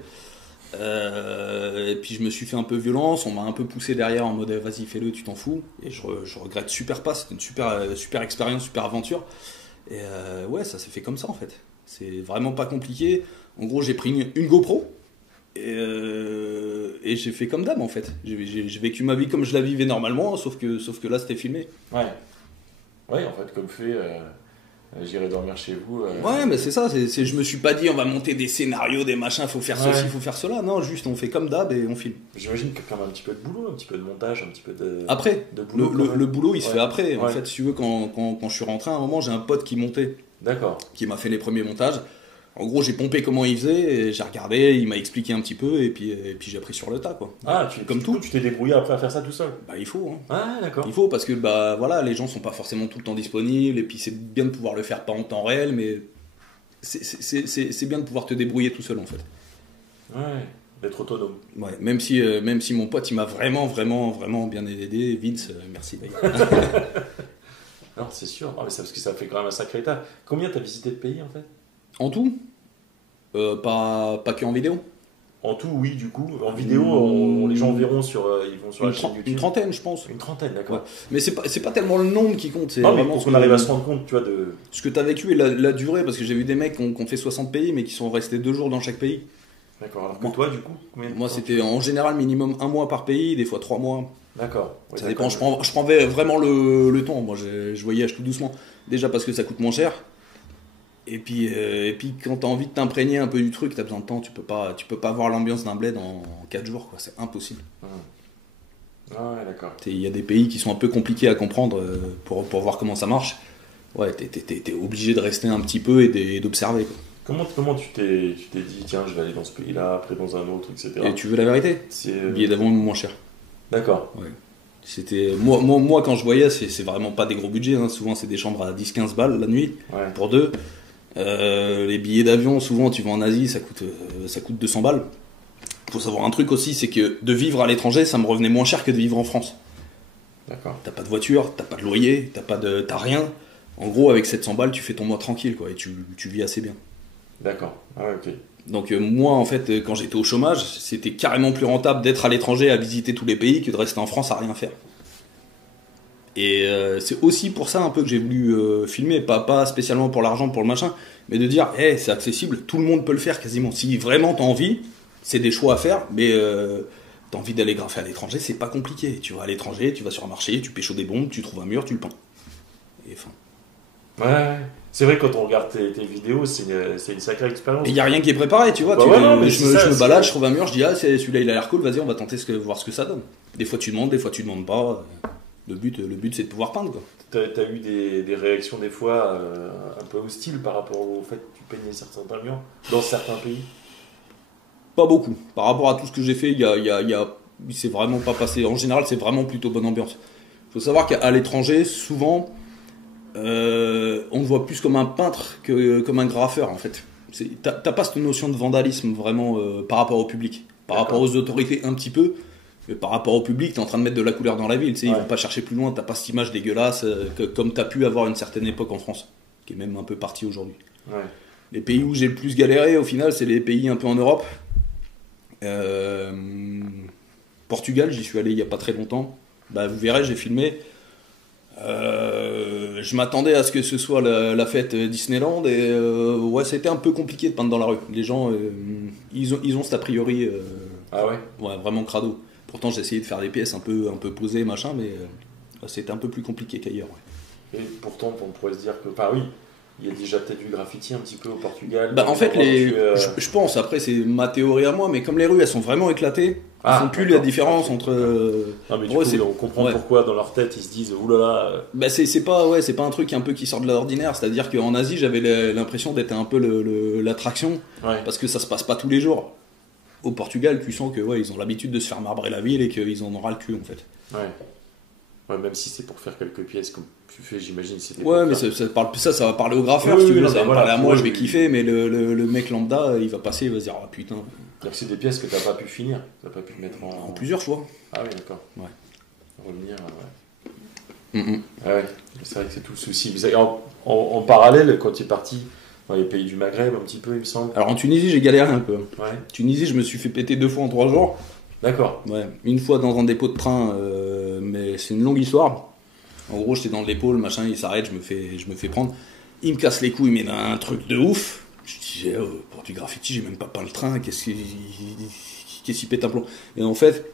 Et puis je me suis fait un peu violence, on m'a un peu poussé derrière en mode vas-y fais-le, tu t'en fous. Et je regrette super pas, c'était une super expérience, super aventure. Et ouais, ça s'est fait comme ça en fait. C'est vraiment pas compliqué. En gros, j'ai pris une GoPro et j'ai fait comme d'hab en fait. J'ai vécu ma vie comme je la vivais normalement, sauf que là c'était filmé. Ouais, en fait, comme fait. J'irai dormir chez vous. Ouais, mais c'est ça. Je me suis pas dit on va monter des scénarios, des machins, faut faire ceci, faut faire cela. Non, juste on fait comme d'hab et on filme. J'imagine qu'il y a quand même un petit peu de boulot, un petit peu de montage, un petit peu de. Après, de boulot. Le boulot il se fait après. En fait, si tu veux, quand je suis rentré à un moment, j'ai un pote qui montait. D'accord. Qui m'a fait les premiers montages. En gros, j'ai pompé comment il faisait, et j'ai regardé, il m'a expliqué un petit peu, et puis j'ai appris sur le tas, quoi. Ah, tu t'es débrouillé après à faire ça tout seul? Il faut. Hein. Ah, d'accord. Il faut, parce que voilà, les gens sont pas forcément tout le temps disponibles, et puis c'est bien de pouvoir le faire pas en temps réel, mais c'est bien de pouvoir te débrouiller tout seul, en fait. Ouais, d'être autonome. Ouais, même si mon pote, il m'a vraiment, vraiment, vraiment bien aidé. Vince, merci d'ailleurs. Non, c'est sûr. Mais c'est parce que ça fait quand même un sacré état. Combien t'as visité de pays, en fait? En tout pas que en vidéo. En tout, oui, du coup. En vidéo, les gens verront ils vont sur la chaîne YouTube. Une trentaine, je pense. Une trentaine, d'accord. Ouais. Mais c'est pas tellement le nombre qui compte. Non, mais pour qu'on arrive à se rendre compte, tu vois, de... Ce que tu as vécu et la durée, parce que j'ai vu des mecs qui ont fait 60 pays, mais qui sont restés 2 jours dans chaque pays. D'accord, alors que toi, du coup, combien de Moi, temps c'était en général minimum 1 mois par pays, des fois 3 mois. D'accord. Ouais, ça dépend, je prends vraiment le temps. Moi, je voyage tout doucement. Déjà parce que ça coûte moins cher. Et puis quand tu as envie de t'imprégner un peu du truc, tu as besoin de temps. Tu peux pas avoir l'ambiance d'un bled en 4 jours, quoi. C'est impossible. Ah ouais, d'accord. Il y a des pays qui sont un peu compliqués à comprendre pour voir comment ça marche. Ouais, t'es obligé de rester un petit peu et d'observer. Comment tu t'es dit, tiens, je vais aller dans ce pays-là, après dans un autre, etc. Et tu veux la vérité? Le billet d'avion est moins cher. D'accord. Ouais. Moi, quand je voyais, c'est vraiment pas des gros budgets. Hein. Souvent, c'est des chambres à 10-15 balles la nuit, pour deux. Les billets d'avion, souvent, tu vas en Asie, ça coûte 200 balles. Faut savoir un truc aussi, c'est que de vivre à l'étranger, ça me revenait moins cher que de vivre en France. D'accord. T'as pas de voiture, t'as pas de loyer, t'as rien. En gros, avec 700 balles, tu fais ton mois tranquille, quoi, et tu vis assez bien. D'accord. Ah, ok. Donc moi, en fait, quand j'étais au chômage, c'était carrément plus rentable d'être à l'étranger à visiter tous les pays que de rester en France à rien faire. Et c'est aussi pour ça un peu que j'ai voulu filmer, pas spécialement pour l'argent, pour le machin, mais de dire, hey, c'est accessible, tout le monde peut le faire quasiment. Si vraiment t'as envie, c'est des choix à faire, mais t'as envie d'aller graffer à l'étranger, c'est pas compliqué. Tu vas à l'étranger, tu vas sur un marché, tu pécho des bombes, tu trouves un mur, tu le peins. Et fin. Ouais. C'est vrai que quand on regarde tes vidéos, c'est une sacrée expérience. Et il n'y a rien qui est préparé, tu vois. Bah je me balade, je trouve un mur, je dis, ah, celui-là il a l'air cool, vas-y, on va tenter voir ce que ça donne. Des fois tu demandes, des fois tu demandes pas. Le but c'est de pouvoir peindre, quoi. T'as eu des réactions des fois un peu hostiles par rapport au fait que tu peignais certains murs dans certains pays? Pas beaucoup. Par rapport à tout ce que j'ai fait, il s'est vraiment pas passé. En général, c'est vraiment plutôt bonne ambiance. Il faut savoir qu'à l'étranger, souvent, on le voit plus comme un peintre que comme un graffeur, en fait. T'as pas cette notion de vandalisme vraiment par rapport au public. Par rapport aux autorités, un petit peu. Mais par rapport au public, t'es en train de mettre de la couleur dans la ville. Ils vont pas chercher plus loin. T'as pas cette image dégueulasse comme t'as pu avoir une certaine époque en France, qui est même un peu partie aujourd'hui. Ouais. Les pays où j'ai le plus galéré, au final, c'est les pays un peu en Europe. Portugal, j'y suis allé il y a pas très longtemps. Vous verrez, j'ai filmé. Je m'attendais à ce que ce soit la fête Disneyland et c'était un peu compliqué de peindre dans la rue. Les gens, ils ont cet a priori. Ah ouais. Ouais, vraiment crado. Pourtant, j'ai essayé de faire des pièces un peu posées, machin, mais c'était un peu plus compliqué qu'ailleurs. Ouais. Et pourtant, on pourrait se dire que, oui. Il y a déjà peut-être du graffiti un petit peu au Portugal. En fait, je pense, après c'est ma théorie à moi, mais comme les rues elles sont vraiment éclatées, ils font plus la différence entre. Non, mais du coup, on comprend pourquoi dans leur tête ils se disent oulala. C'est pas un truc un peu qui sort de l'ordinaire, c'est-à-dire qu'en Asie j'avais l'impression d'être un peu l'attraction, parce que ça se passe pas tous les jours. Au Portugal, tu sens que ils ont l'habitude de se faire marbrer la ville et qu'ils en ont ras le cul en fait. Ouais, même si c'est pour faire quelques pièces comme tu fais, j'imagine. Mais ça va parler au graffeur, si tu veux, ça va parler à moi, je vais kiffer, mais le mec lambda, il va passer, il va se dire, ah putain. Donc c'est des pièces que t'as pas pu finir, t'as pas pu mettre en plusieurs fois. Ah oui, d'accord. Ouais. Revenir, ouais. C'est vrai que c'est tout le souci. En parallèle, quand tu es parti dans les pays du Maghreb, un petit peu, il me semble. Alors en Tunisie, j'ai galéré un peu. Ouais. Tunisie, je me suis fait péter 2 fois en 3 jours. D'accord. Ouais, une fois dans un dépôt de train, mais c'est une longue histoire. En gros, j'étais dans le dépôt, le machin, il s'arrête, je me fais prendre. Il me casse les couilles, mais d'un un truc de ouf. Je disais, pour du graffiti, j'ai même pas peint le train, qu'est-ce qui pète un plomb? Et en fait,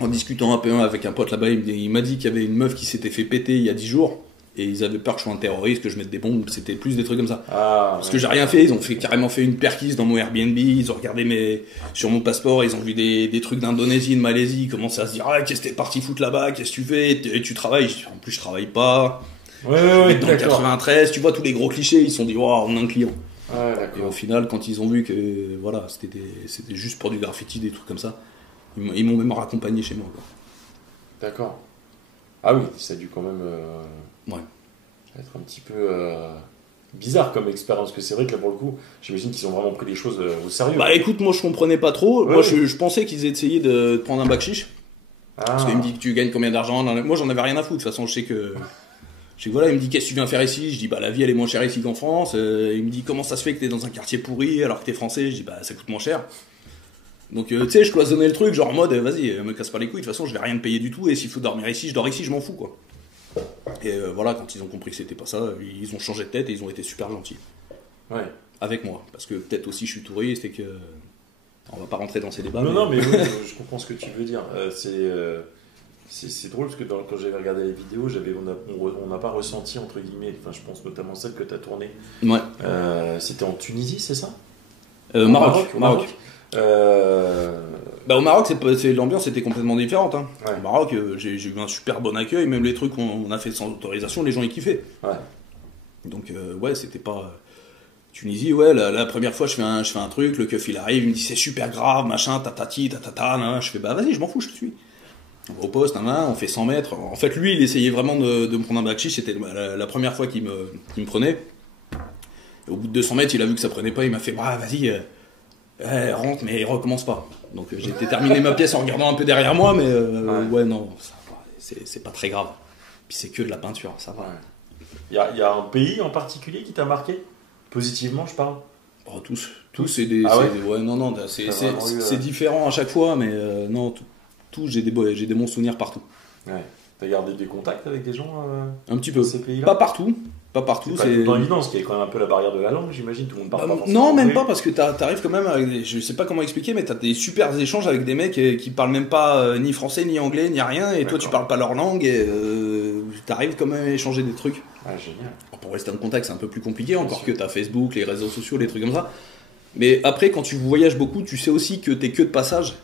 en discutant un peu avec un pote là-bas, il m'a dit qu'il y avait une meuf qui s'était fait péter il y a 10 jours. Et ils avaient peur que je sois un terroriste, que je mette des bombes, c'était plus des trucs comme ça. Parce que j'ai rien fait, ils ont carrément fait une perquise dans mon Airbnb, ils ont regardé sur mon passeport, ils ont vu des trucs d'Indonésie, de Malaisie, ils commençaient à se dire, qu'est-ce que t'es parti foutre là-bas, qu'est-ce que tu fais, tu travailles? En plus je travaille pas. Ouais, dans le 93, tu vois tous les gros clichés, ils se sont dit, on a un client. Et au final, quand ils ont vu que c'était juste pour du graffiti, des trucs comme ça, ils m'ont même raccompagné chez moi, quoi. D'accord. Ah oui, ça a dû quand même être un petit peu bizarre comme expérience, que c'est vrai que là pour le coup, j'imagine qu'ils ont vraiment pris les choses au sérieux. Écoute, moi je comprenais pas trop. Moi je pensais qu'ils essayaient de prendre un bakshish. Parce qu'il me dit que tu gagnes combien d'argent. Moi j'en avais rien à foutre. De toute façon, je sais que voilà, il me dit qu'est-ce que tu viens faire ici. Je dis la vie elle est moins chère ici qu'en France. Il me dit comment ça se fait que t'es dans un quartier pourri alors que t'es français. Je dis ça coûte moins cher. Donc tu sais, je cloisonnais le truc genre en mode vas-y, me casse pas les couilles, de toute façon je vais rien te payer du tout et s'il faut dormir ici, je dors ici, je m'en fous quoi. Et quand ils ont compris que c'était pas ça, ils ont changé de tête et ils ont été super gentils. Ouais. Avec moi, parce que peut-être aussi je suis touriste et que on va pas rentrer dans ces débats. Non mais oui, je comprends ce que tu veux dire. C'est drôle parce que quand j'avais regardé les vidéos, on n'a pas ressenti entre guillemets, je pense notamment celle que tu as tournée. Ouais. C'était en Tunisie, c'est ça? Maroc. Au Maroc, l'ambiance était complètement différente. Hein. Ouais. Au Maroc, j'ai eu un super bon accueil, même les trucs qu'on a fait sans autorisation, les gens y kiffaient. Ouais. Donc, c'était pas. Tunisie, la première fois, je fais un truc, le keuf il arrive, il me dit c'est super grave, machin, tatati, tatata, je fais vas-y, je m'en fous, je te suis. On va au poste, on fait 100 mètres. En fait, lui, il essayait vraiment de me prendre un backchiche, c'était la première fois qu'il me prenait. Et au bout de 200 mètres, il a vu que ça prenait pas, il m'a fait vas-y, rentre, mais recommence pas. Donc j'ai terminé ma pièce en regardant un peu derrière moi, mais non, c'est pas très grave. Puis c'est que de la peinture, ça va. Il y a un pays en particulier qui t'a marqué ? Positivement, je parle. Tous, c'est des. C'est différent à chaque fois, mais non, tout, j'ai des bons souvenirs partout. Ouais. T'as gardé des contacts avec des gens un petit peu. Ces pays-là ? Pas partout. C'est pas évident, parce qu'il y a quand même un peu la barrière de la langue, j'imagine. Tout le monde parle pas forcément. Non, même pas, parce que t'arrives quand même avec je sais pas comment expliquer, mais t'as des super échanges avec des mecs qui parlent même pas ni français, ni anglais, ni rien, et toi tu parles pas leur langue, et t'arrives quand même à échanger des trucs. Ah, génial. Pour rester en contact, c'est un peu plus compliqué, encore que t'as Facebook, les réseaux sociaux, les trucs comme ça. Mais après, quand tu voyages beaucoup, tu sais aussi que t'es que de passage.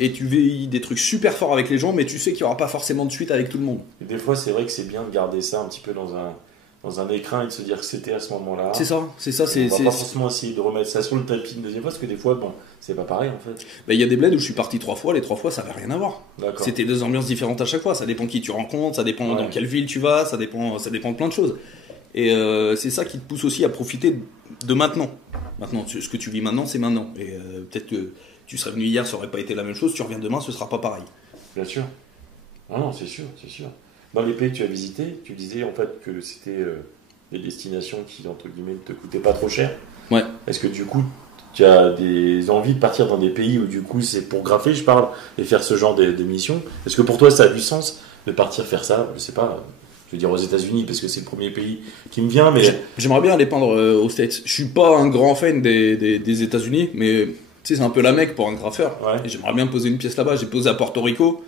Et tu vis des trucs super forts avec les gens, mais tu sais qu'il n'y aura pas forcément de suite avec tout le monde. Et des fois, c'est vrai que c'est bien de garder ça un petit peu dans un écran et de se dire que c'était à ce moment-là. C'est ça. On va pas forcément essayer de remettre ça sur le tapis une deuxième fois, parce que des fois, c'est pas pareil en fait. Il y a des bleds où je suis parti 3 fois, les 3 fois ça n'avait rien à voir. D'accord. C'était 2 ambiances différentes à chaque fois, ça dépend qui tu rencontres, ça dépend dans quelle ville tu vas, ça dépend de plein de choses. Et c'est ça qui te pousse aussi à profiter de maintenant. Maintenant, ce que tu vis maintenant, c'est maintenant. Et peut-être que tu serais venu hier, ça aurait pas été la même chose, tu reviens demain, ce sera pas pareil. Bien sûr. Non, c'est sûr. Dans les pays que tu as visités, tu disais en fait que c'était des destinations qui, entre guillemets, ne te coûtaient pas trop cher. Ouais. Est-ce que du coup, tu as des envies de partir dans des pays où du coup c'est pour graffer, je parle, et faire ce genre de missions ? Est-ce que pour toi ça a du sens de partir faire ça ? Je sais pas, je veux dire aux États-Unis parce que c'est le premier pays qui me vient, mais... J'aimerais bien aller peindre aux States. Je suis pas un grand fan des États-Unis, mais... Tu sais, c'est un peu la Mecque pour un graffeur. Ouais. Et j'aimerais bien poser une pièce là-bas. J'ai posé à Porto Rico,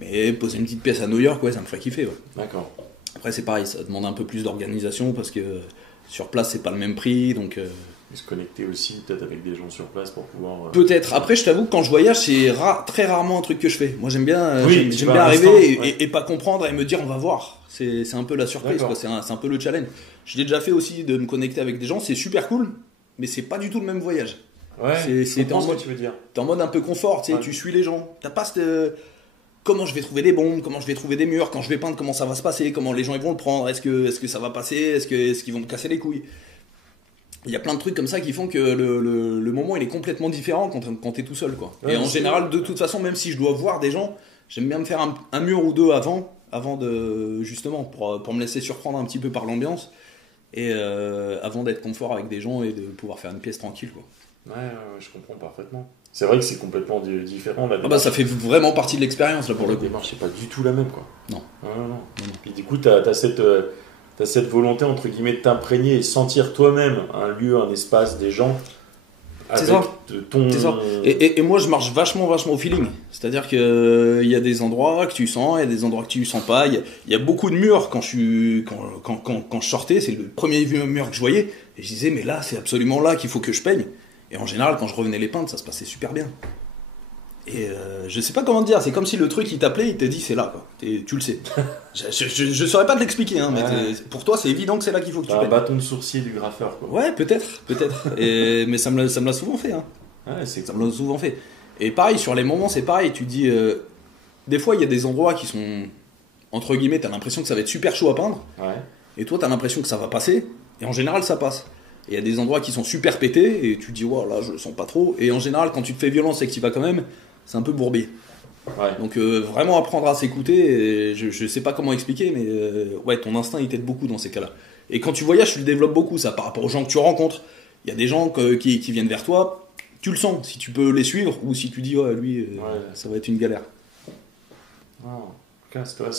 mais poser une petite pièce à New York, ça me ferait kiffer. Ouais. D'accord. Après, c'est pareil, ça demande un peu plus d'organisation parce que sur place, c'est pas le même prix. Donc, et se connecter aussi, peut-être avec des gens sur place pour pouvoir. Peut-être. Après, je t'avoue que quand je voyage, c'est très rarement un truc que je fais. Moi, j'aime bien, j'aime bien arriver et pas comprendre et me dire on va voir. C'est un peu la surprise, quoi. C'est un peu le challenge. Je l'ai déjà fait aussi de me connecter avec des gens, c'est super cool, mais c'est pas du tout le même voyage. Ouais, t'es en mode, tu veux dire. T'es en mode un peu confort, tu suis les gens. T'as pas comment je vais trouver des bombes, comment je vais trouver des murs, quand je vais peindre, comment ça va se passer, comment les gens ils vont le prendre, est-ce que ça va passer, est-ce qu'ils vont me casser les couilles. Il y a plein de trucs comme ça qui font que le moment il est complètement différent quand t'es tout seul, quoi. Ouais, et en général, de toute façon, même si je dois voir des gens, j'aime bien me faire un mur ou deux avant de justement pour me laisser surprendre un petit peu par l'ambiance et avant d'être confort avec des gens et de pouvoir faire une pièce tranquille, quoi. Ouais, je comprends parfaitement. C'est vrai que c'est complètement différent. Ça fait vraiment partie de l'expérience là pour le coup. La démarche c'est pas du tout la même, quoi. Non. Puis du coup, t'as cette volonté entre guillemets de t'imprégner et sentir toi-même un lieu, un espace, des gens. C'est ça. C'est ça. Et moi je marche vachement au feeling. C'est-à-dire que il y a des endroits que tu sens, il y a des endroits que tu sens pas. Il y a beaucoup de murs quand je sortais, c'est le premier mur que je voyais et je disais mais là c'est absolument là qu'il faut que je peigne. Et en général, quand je revenais les peindre, ça se passait super bien. Et je sais pas comment te dire, c'est comme si le truc il t'appelait, il te dit c'est là, quoi. Tu le sais. je saurais pas te l'expliquer, hein, mais pour toi c'est évident que c'est là qu'il faut que tu peignes. Un bâton de sourcier du graffeur, quoi. Ouais, peut-être. Mais ça me l'a souvent fait, hein. Ouais, ça me l'a souvent fait. Et pareil, sur les moments, c'est pareil. Tu dis, des fois il y a des endroits qui sont, entre guillemets, t'as l'impression que ça va être super chaud à peindre. Ouais. Et toi t'as l'impression que ça va passer. Et en général, ça passe. Il y a des endroits qui sont super pétés et tu te dis wow, là je le sens pas trop, et en général quand tu te fais violence et que tu y vas quand même, c'est un peu bourbier. Ouais. Donc vraiment apprendre à s'écouter, et je sais pas comment expliquer, mais ton instinct il t'aide beaucoup dans ces cas-là. Et quand tu voyages, tu le développes beaucoup, ça, par rapport aux gens que tu rencontres. Il y a des gens qui viennent vers toi, tu le sens, si tu peux les suivre ou si tu dis lui ça va être une galère. Casse-toi.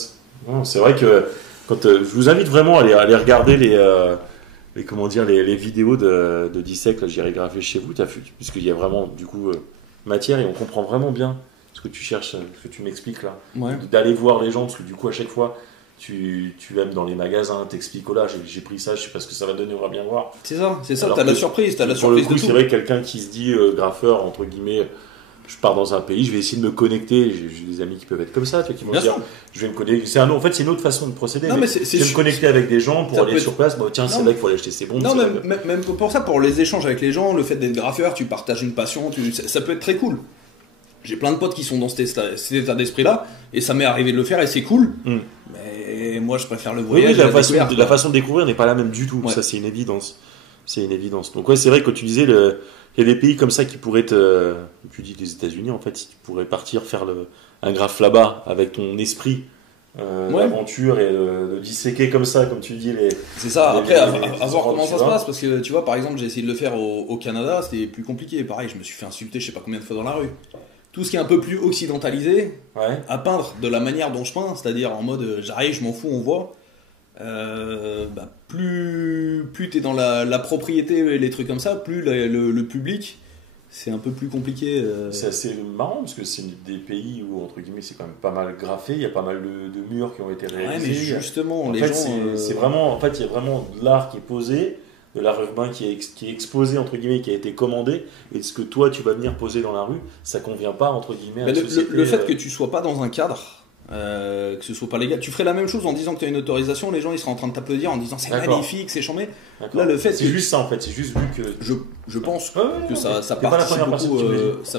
Non, c'est vrai que quand je vous invite vraiment à aller regarder les vidéos de Dissect, là, j'irai graffer chez vous, puisqu'il y a vraiment du coup matière et on comprend vraiment bien ce que tu cherches, ce que tu m'expliques là. Ouais. D'aller voir les gens, parce que du coup à chaque fois tu aimes dans les magasins, t'expliques là j'ai pris ça, je sais pas ce que ça va donner, on va bien voir. C'est ça, t'as la surprise, pour le coup, c'est vrai que quelqu'un qui se dit graffeur entre guillemets je pars dans un pays, je vais essayer de me connecter. J'ai des amis qui peuvent être comme ça, tu vois, qui vont dire, je vais me connecter. En fait, c'est une autre façon de procéder. Non, mais je vais me connecter avec des gens pour aller sur place. Bon, tiens, c'est vrai qu'il faut aller acheter ces bombes. Non, même pour ça, pour les échanges avec les gens, le fait d'être graffeur, tu partages une passion, ça peut être très cool. J'ai plein de potes qui sont dans cet état d'esprit-là, et ça m'est arrivé de le faire, et c'est cool. Mais moi, je préfère le voyage. Oui, la façon de découvrir n'est pas la même du tout. Ouais. Ça, c'est une évidence. Donc, ouais, c'est vrai que tu disais, il y a des pays comme ça qui pourraient être. Tu dis des États-Unis, en fait, si tu pourrais partir faire un graphe là-bas avec ton esprit d'aventure et de disséquer comme ça, comme tu dis. C'est ça, après, à voir comment ça se passe, parce que tu vois, par exemple, j'ai essayé de le faire au Canada, c'était plus compliqué. Pareil, je me suis fait insulter je sais pas combien de fois dans la rue. Tout ce qui est un peu plus occidentalisé, à peindre de la manière dont je peins, c'est-à-dire en mode j'arrive, je m'en fous, on voit. Plus t'es dans la propriété et les trucs comme ça, plus le public, c'est un peu plus compliqué. C'est assez marrant parce que c'est des pays où entre guillemets c'est quand même pas mal graffé, il y a pas mal de murs qui ont été réalisés. Ouais, mais justement, les gens, c'est vraiment, en fait, il y a vraiment de l'art qui est posé, de l'art urbain qui est exposé entre guillemets, qui a été commandé, et ce que toi tu vas venir poser dans la rue, ça convient pas entre guillemets. À la société, le fait que tu sois pas dans un cadre. Que ce soit pas légal, tu ferais la même chose en disant que tu as une autorisation, les gens ils seraient en train de t'applaudir en disant c'est magnifique, c'est chambé. Là le fait c'est juste ça en fait, c'est juste vu que je pense que ça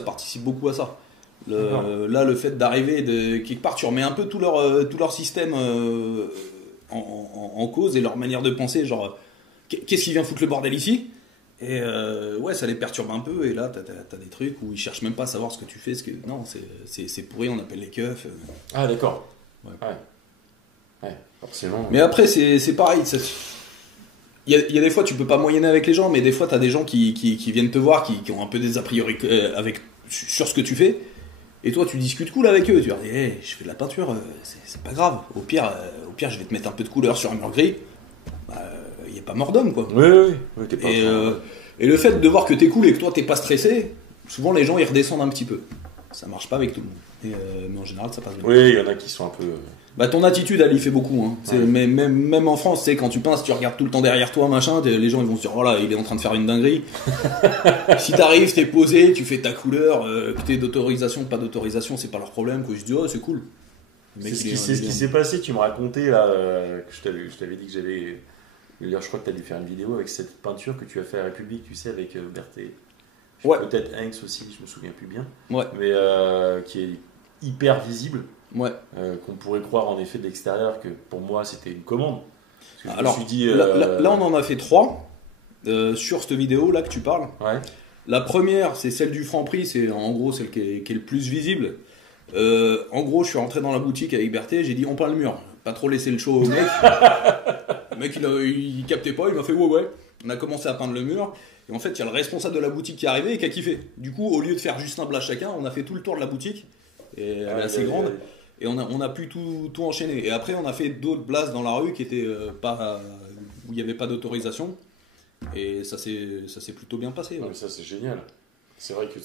participe beaucoup à ça. Là le fait d'arriver de quelque part, tu remets un peu tout leur système en cause et leur manière de penser, genre qu'est-ce qui vient foutre le bordel ici. Et ça les perturbe un peu, et là t'as des trucs où ils cherchent même pas à savoir ce que tu fais, non, c'est pourri, on appelle les keufs. Ah d'accord. Ouais, forcément. Mais après c'est pareil, il y a des fois tu peux pas moyenner avec les gens, mais des fois t'as des gens qui viennent te voir, qui ont un peu des a priori sur ce que tu fais, et toi tu discutes cool avec eux, tu leur dis hey, je fais de la peinture, c'est pas grave, au pire je vais te mettre un peu de couleur sur un mur gris. Il n'y a pas mort d'homme quoi. Oui, t'es pas et le fait de voir que t'es cool et que toi t'es pas stressé, souvent les gens ils redescendent un petit peu. Ça marche pas avec tout le monde. Mais en général ça passe bien. Oui, il y en a qui sont un peu. Ton attitude elle y fait beaucoup. Hein. Ouais. Même en France, quand tu peins, si tu regardes tout le temps derrière toi, machin, les gens ils vont se dire oh là il est en train de faire une dinguerie. Si t'arrives, t'es posé, tu fais ta couleur, que t'aies d'autorisation, pas d'autorisation, c'est pas leur problème. Je dis oh c'est cool. C'est ce qui s'est passé, tu me racontais là, que je t'avais dit que j'avais. D'ailleurs, je crois que tu as dû faire une vidéo avec cette peinture que tu as fait à la République, tu sais, avec Berthet. Peut-être Hanks aussi, je me souviens plus bien. Ouais. Mais qui est hyper visible. Ouais. Qu'on pourrait croire en effet de l'extérieur que pour moi c'était une commande. Alors, là, on en a fait 3 sur cette vidéo là que tu parles. Ouais. La première, c'est celle du Franprix, c'est en gros celle qui est le plus visible. En gros, je suis rentré dans la boutique avec Berthet, j'ai dit on peint le mur. Pas trop laisser le show au mec. Le mec il captait pas, il m'a fait ouais. On a commencé à peindre le mur. Et en fait, il y a le responsable de la boutique qui est arrivé et qui a kiffé. Du coup, au lieu de faire juste un blast chacun, on a fait tout le tour de la boutique. Et elle est assez grande. Et on a pu tout enchaîner. Et après, on a fait d'autres blasts dans la rue qui étaient où il n'y avait pas d'autorisation. Et ça s'est plutôt bien passé. Ouais. Ça, c'est génial. C'est vrai que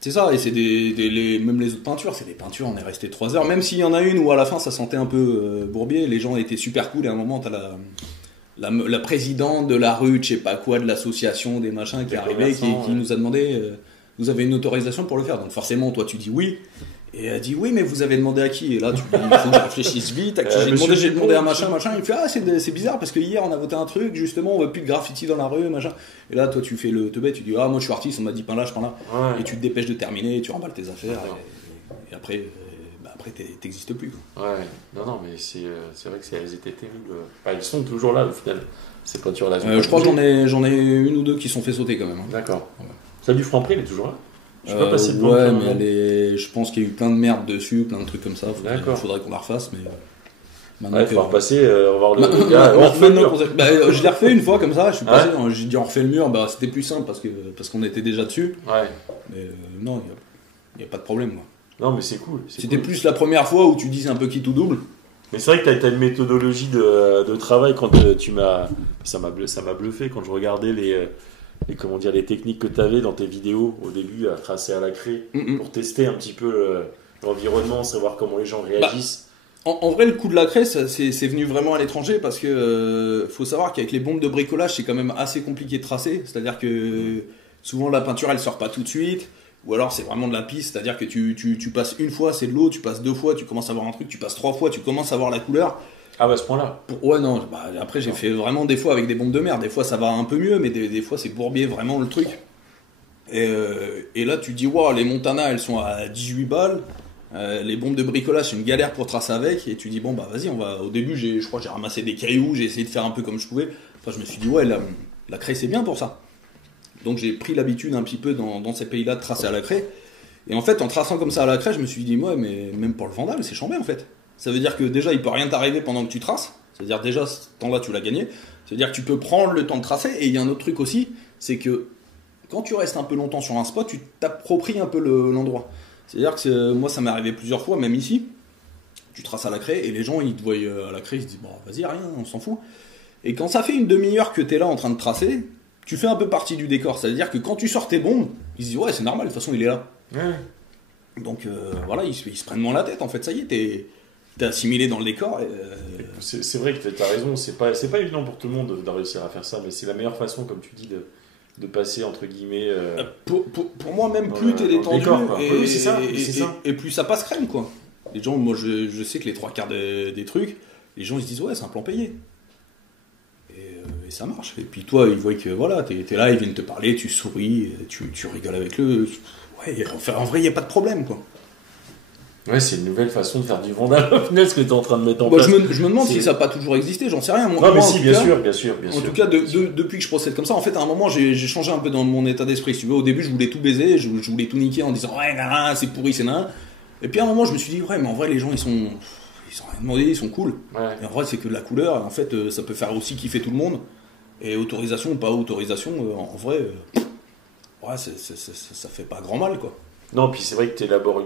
c'est ça, et c'est même les autres peintures, c'est des peintures, on est resté 3 heures, même s'il y en a une où à la fin ça sentait un peu bourbier, les gens étaient super cool, et à un moment t'as la présidente de la rue, je sais pas quoi, de l'association, des machins qui est arrivée, qui nous a demandé, vous avez une autorisation pour le faire, donc forcément toi tu dis oui, et elle dit oui mais vous avez demandé à qui, et là tu dis il faut que je réfléchisse vite, à qui j'ai demandé à machin, il me fait ah c'est bizarre parce que hier on a voté un truc, justement on veut plus de graffiti dans la rue, machin, et là toi tu fais le teubé, tu dis ah moi je suis artiste, on m'a dit peins là, je peins là, et tu te dépêches de terminer, tu remballes tes affaires, et après t'existes plus quoi. Ouais, non mais c'est vrai que elles étaient terribles, elles sont toujours là au final, ces peintures là. Je crois que j'en ai une ou deux qui sont fait sauter quand même. Hein. D'accord. Celle du Franprix elle est toujours là. Je suis pas passé devant. Ouais, mais je pense qu'il y a eu plein de merde dessus, plein de trucs comme ça. Faudrait qu'on la refasse, mais. Maintenant il faudra repasser, on va voir le gars. Je l'ai refait une fois comme ça, je suis passé, j'ai dit on refait le mur, c'était plus simple parce qu'on était déjà dessus. Ouais. Mais non, il n'y a pas de problème. Quoi. Non, mais c'est cool. C'était plus la première fois où tu disais un peu qui tout double. Mais c'est vrai que tu as une méthodologie de travail quand tu m'as. Ça m'a bluffé quand je regardais les techniques que tu avais dans tes vidéos au début à tracer à la craie pour tester un petit peu l'environnement, savoir comment les gens réagissent. En vrai, le coup de la craie, c'est venu vraiment à l'étranger parce que faut savoir qu'avec les bombes de bricolage, c'est quand même assez compliqué de tracer. C'est-à-dire que souvent la peinture, elle sort pas tout de suite. Ou alors c'est vraiment de la piste, c'est-à-dire que tu passes une fois, c'est de l'eau, tu passes 2 fois, tu commences à voir un truc, tu passes 3 fois, tu commences à voir la couleur. Ah bah à ce point-là. Ouais, non, après j'ai fait vraiment des fois avec des bombes de mer, des fois ça va un peu mieux, mais des fois c'est bourbier vraiment le truc. Et là tu te dis, wow, les Montana elles sont à 18 balles, les bombes de bricolage c'est une galère pour tracer avec, et tu dis, bon bah vas-y, au début je crois que j'ai ramassé des cailloux, j'ai essayé de faire un peu comme je pouvais, enfin je me suis dit, ouais, la craie c'est bien pour ça. Donc j'ai pris l'habitude un petit peu dans ces pays-là de tracer à la craie. Et en fait, en traçant comme ça à la craie, je me suis dit, ouais, mais même pour le Vandal, c'est chambé en fait. Ça veut dire que déjà, il peut rien t'arriver pendant que tu traces. C'est-à-dire déjà, ce temps-là, tu l'as gagné. Ça veut dire que tu peux prendre le temps de tracer. Et il y a un autre truc aussi, c'est que quand tu restes un peu longtemps sur un spot, tu t'appropries un peu l'endroit. C'est-à-dire que moi, ça m'est arrivé plusieurs fois, même ici. Tu traces à la craie et les gens, ils te voient à la craie, ils se disent, bon, vas-y, rien, on s'en fout. Et quand ça fait une demi-heure que t'es là en train de tracer, tu fais un peu partie du décor, c'est-à-dire que quand tu sors tes bombes, ils se disent ouais c'est normal, de toute façon il est là. Ouais. Donc voilà, ils se prennent moins la tête en fait, ça y est, t'es assimilé dans le décor. C'est vrai que t'as raison, c'est pas évident pour tout le monde de réussir à faire ça, mais c'est la meilleure façon, comme tu dis, de passer entre guillemets. Pour moi même plus t'es détendu décor, et, c'est ça. Et plus ça passe crème quoi. Les gens, moi je sais que les 3/4 des trucs, les gens ils se disent ouais c'est un plan payé. Et ça marche. Et puis toi, ils voient que voilà, t'es là, ils viennent te parler, tu souris, tu rigoles avec eux. Ouais, en vrai, il n'y a pas de problème, quoi. Ouais, c'est une nouvelle façon de faire du Vandal, au final, ce que tu es en train de mettre en place. Je me demande si ça n'a pas toujours existé, j'en sais rien. Non, mais si, bien sûr. En tout cas, depuis que je procède comme ça, en fait, à un moment, j'ai changé un peu dans mon état d'esprit. Si tu veux, au début, je voulais tout baiser, je voulais tout niquer en disant ouais, c'est pourri, c'est nain. Et puis à un moment, je me suis dit, ouais, mais en vrai, les gens, ils sont rien demandé, ils sont cool. Ouais. Et en vrai, c'est que de la couleur. Et en fait, ça peut faire aussi kiffer tout le monde. Et autorisation ou pas autorisation, en vrai, ouais, ça fait pas grand mal, quoi. Non, puis c'est vrai que tu élabores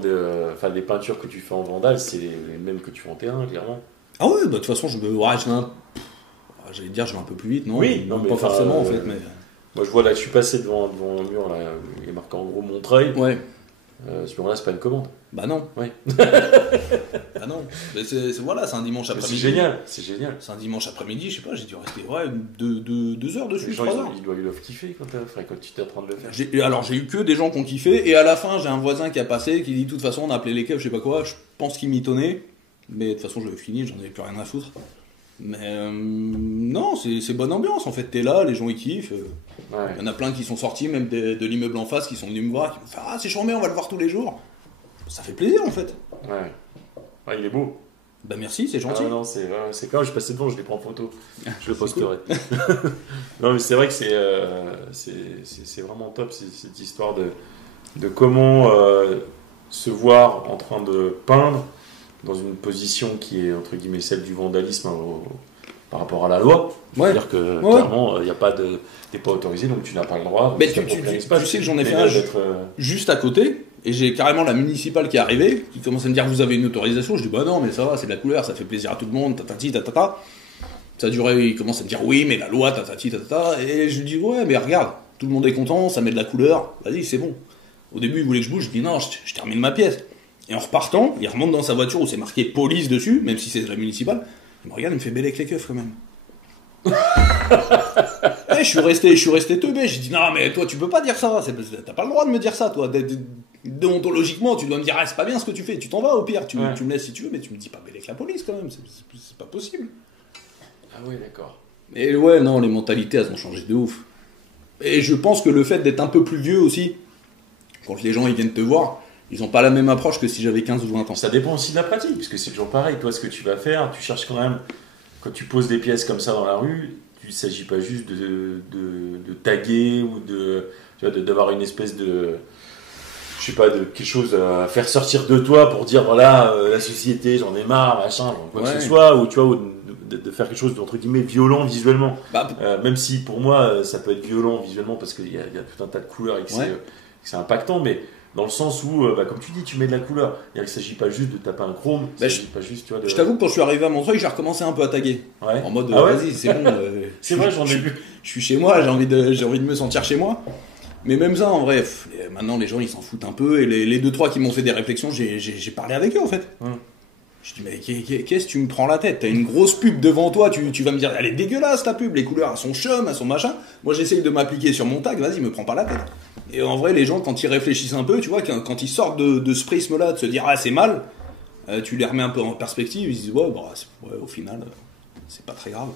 les peintures que tu fais en Vandal, c'est les mêmes que tu fais en terrain, clairement. Ah ouais, de toute façon, je vais un peu plus vite, non? Oui, non, mais pas forcément, en fait. Mais... Moi, je vois là, je suis passé devant un mur, là, il est marqué en gros Montreuil. Ouais. Ce mur-là, c'est pas une commande. Bah non. Ouais. Bah non. Mais c'est un dimanche après-midi. C'est génial. C'est un dimanche après-midi, je sais pas, j'ai dû rester 2 heures dessus, 3 heures. Ils doivent kiffer quand tu t'es en train de le faire. Alors j'ai eu que des gens qui ont kiffé, et à la fin j'ai un voisin qui a passé, qui dit de toute façon on a appelé les keufs, je sais pas quoi, je pense qu'il m'y tenait, mais de toute façon j'avais fini, j'en avais plus rien à foutre. Mais non, c'est bonne ambiance en fait, t'es là, les gens ils kiffent. Ouais. Il y en a plein qui sont sortis, même de l'immeuble en face, qui sont venus me voir, qui m'ont fait ah c'est charmé, on va le voir tous les jours. Ça fait plaisir en fait. Ouais, il est beau. Bah merci, c'est gentil. Ah non, c'est quand je passais devant, je les prends en photo. Je le posterai. Cool. Non mais c'est vrai que c'est vraiment top cette histoire de comment se voir en train de peindre dans une position qui est entre guillemets celle du vandalisme par rapport à la loi. C'est-à-dire que clairement, il y a pas de t'es pas autorisé, donc tu n'as pas le droit. Mais tu sais que j'en ai fait un juste à côté, et j'ai carrément la municipale qui est arrivée, qui commence à me dire vous avez une autorisation. Je dis bah non, mais ça va, c'est de la couleur, ça fait plaisir à tout le monde, tatati tatata. Ça a duré, il commence à me dire oui, mais la loi, tatati tatata. Et je lui dis ouais, mais regarde, tout le monde est content, ça met de la couleur, vas-y, c'est bon. Au début, il voulait que je bouge, je dis non, je termine ma pièce. Et en repartant, il remonte dans sa voiture où c'est marqué police dessus, même si c'est de la municipale. Il me regarde, il me fait bêler avec les keufs quand même. Je suis resté teubé. J'ai dit non, mais toi, tu peux pas dire ça. T'as pas le droit de me dire ça, toi. Déontologiquement, tu dois me dire ah, c'est pas bien ce que tu fais. Tu t'en vas au pire. Tu me laisses si tu veux, mais tu me dis pas bêler avec la police quand même. C'est pas possible. Ah ouais, d'accord. Et ouais, non, les mentalités, elles ont changé de ouf. Et je pense que le fait d'être un peu plus vieux aussi, quand les gens ils viennent te voir, ils n'ont pas la même approche que si j'avais 15 ou 20 ans. Ça dépend aussi de la pratique, parce que c'est toujours pareil. Toi, ce que tu vas faire, tu cherches quand même, quand tu poses des pièces comme ça dans la rue, il ne s'agit pas juste de taguer ou d'avoir une espèce de, je sais pas, de quelque chose à faire sortir de toi pour dire voilà, la société, j'en ai marre, machin, quoi que ce soit, ou tu vois, de faire quelque chose d'entre guillemets violent visuellement. Même si pour moi, ça peut être violent visuellement parce qu'il y a tout un tas de couleurs et que c'est impactant, mais dans le sens où, comme tu dis, tu mets de la couleur. Il ne s'agit pas juste de taper un chrome. Pas juste, tu vois, Je t'avoue que quand je suis arrivé à Montreuil, j'ai recommencé un peu à taguer. Ouais. En mode, vas-y, c'est bon. C'est vrai, j'en ai vu. Je suis chez moi, j'ai envie de me sentir chez moi. Mais même ça, en vrai, maintenant les gens ils s'en foutent un peu. Et les 2-3 qui m'ont fait des réflexions, j'ai parlé avec eux en fait. Je dis, mais qu'est-ce que tu me prends la tête? T'as une grosse pub devant toi, tu vas me dire, elle est dégueulasse ta pub, les couleurs, elles sont chum, elles sont machin. Moi, j'essaye de m'appliquer sur mon tag, vas-y, me prends pas la tête. Et en vrai, les gens, quand ils réfléchissent un peu, tu vois, quand ils sortent de ce prisme-là, de se dire, ah, c'est mal, tu les remets un peu en perspective, ils se disent, ouais, au final, c'est pas très grave.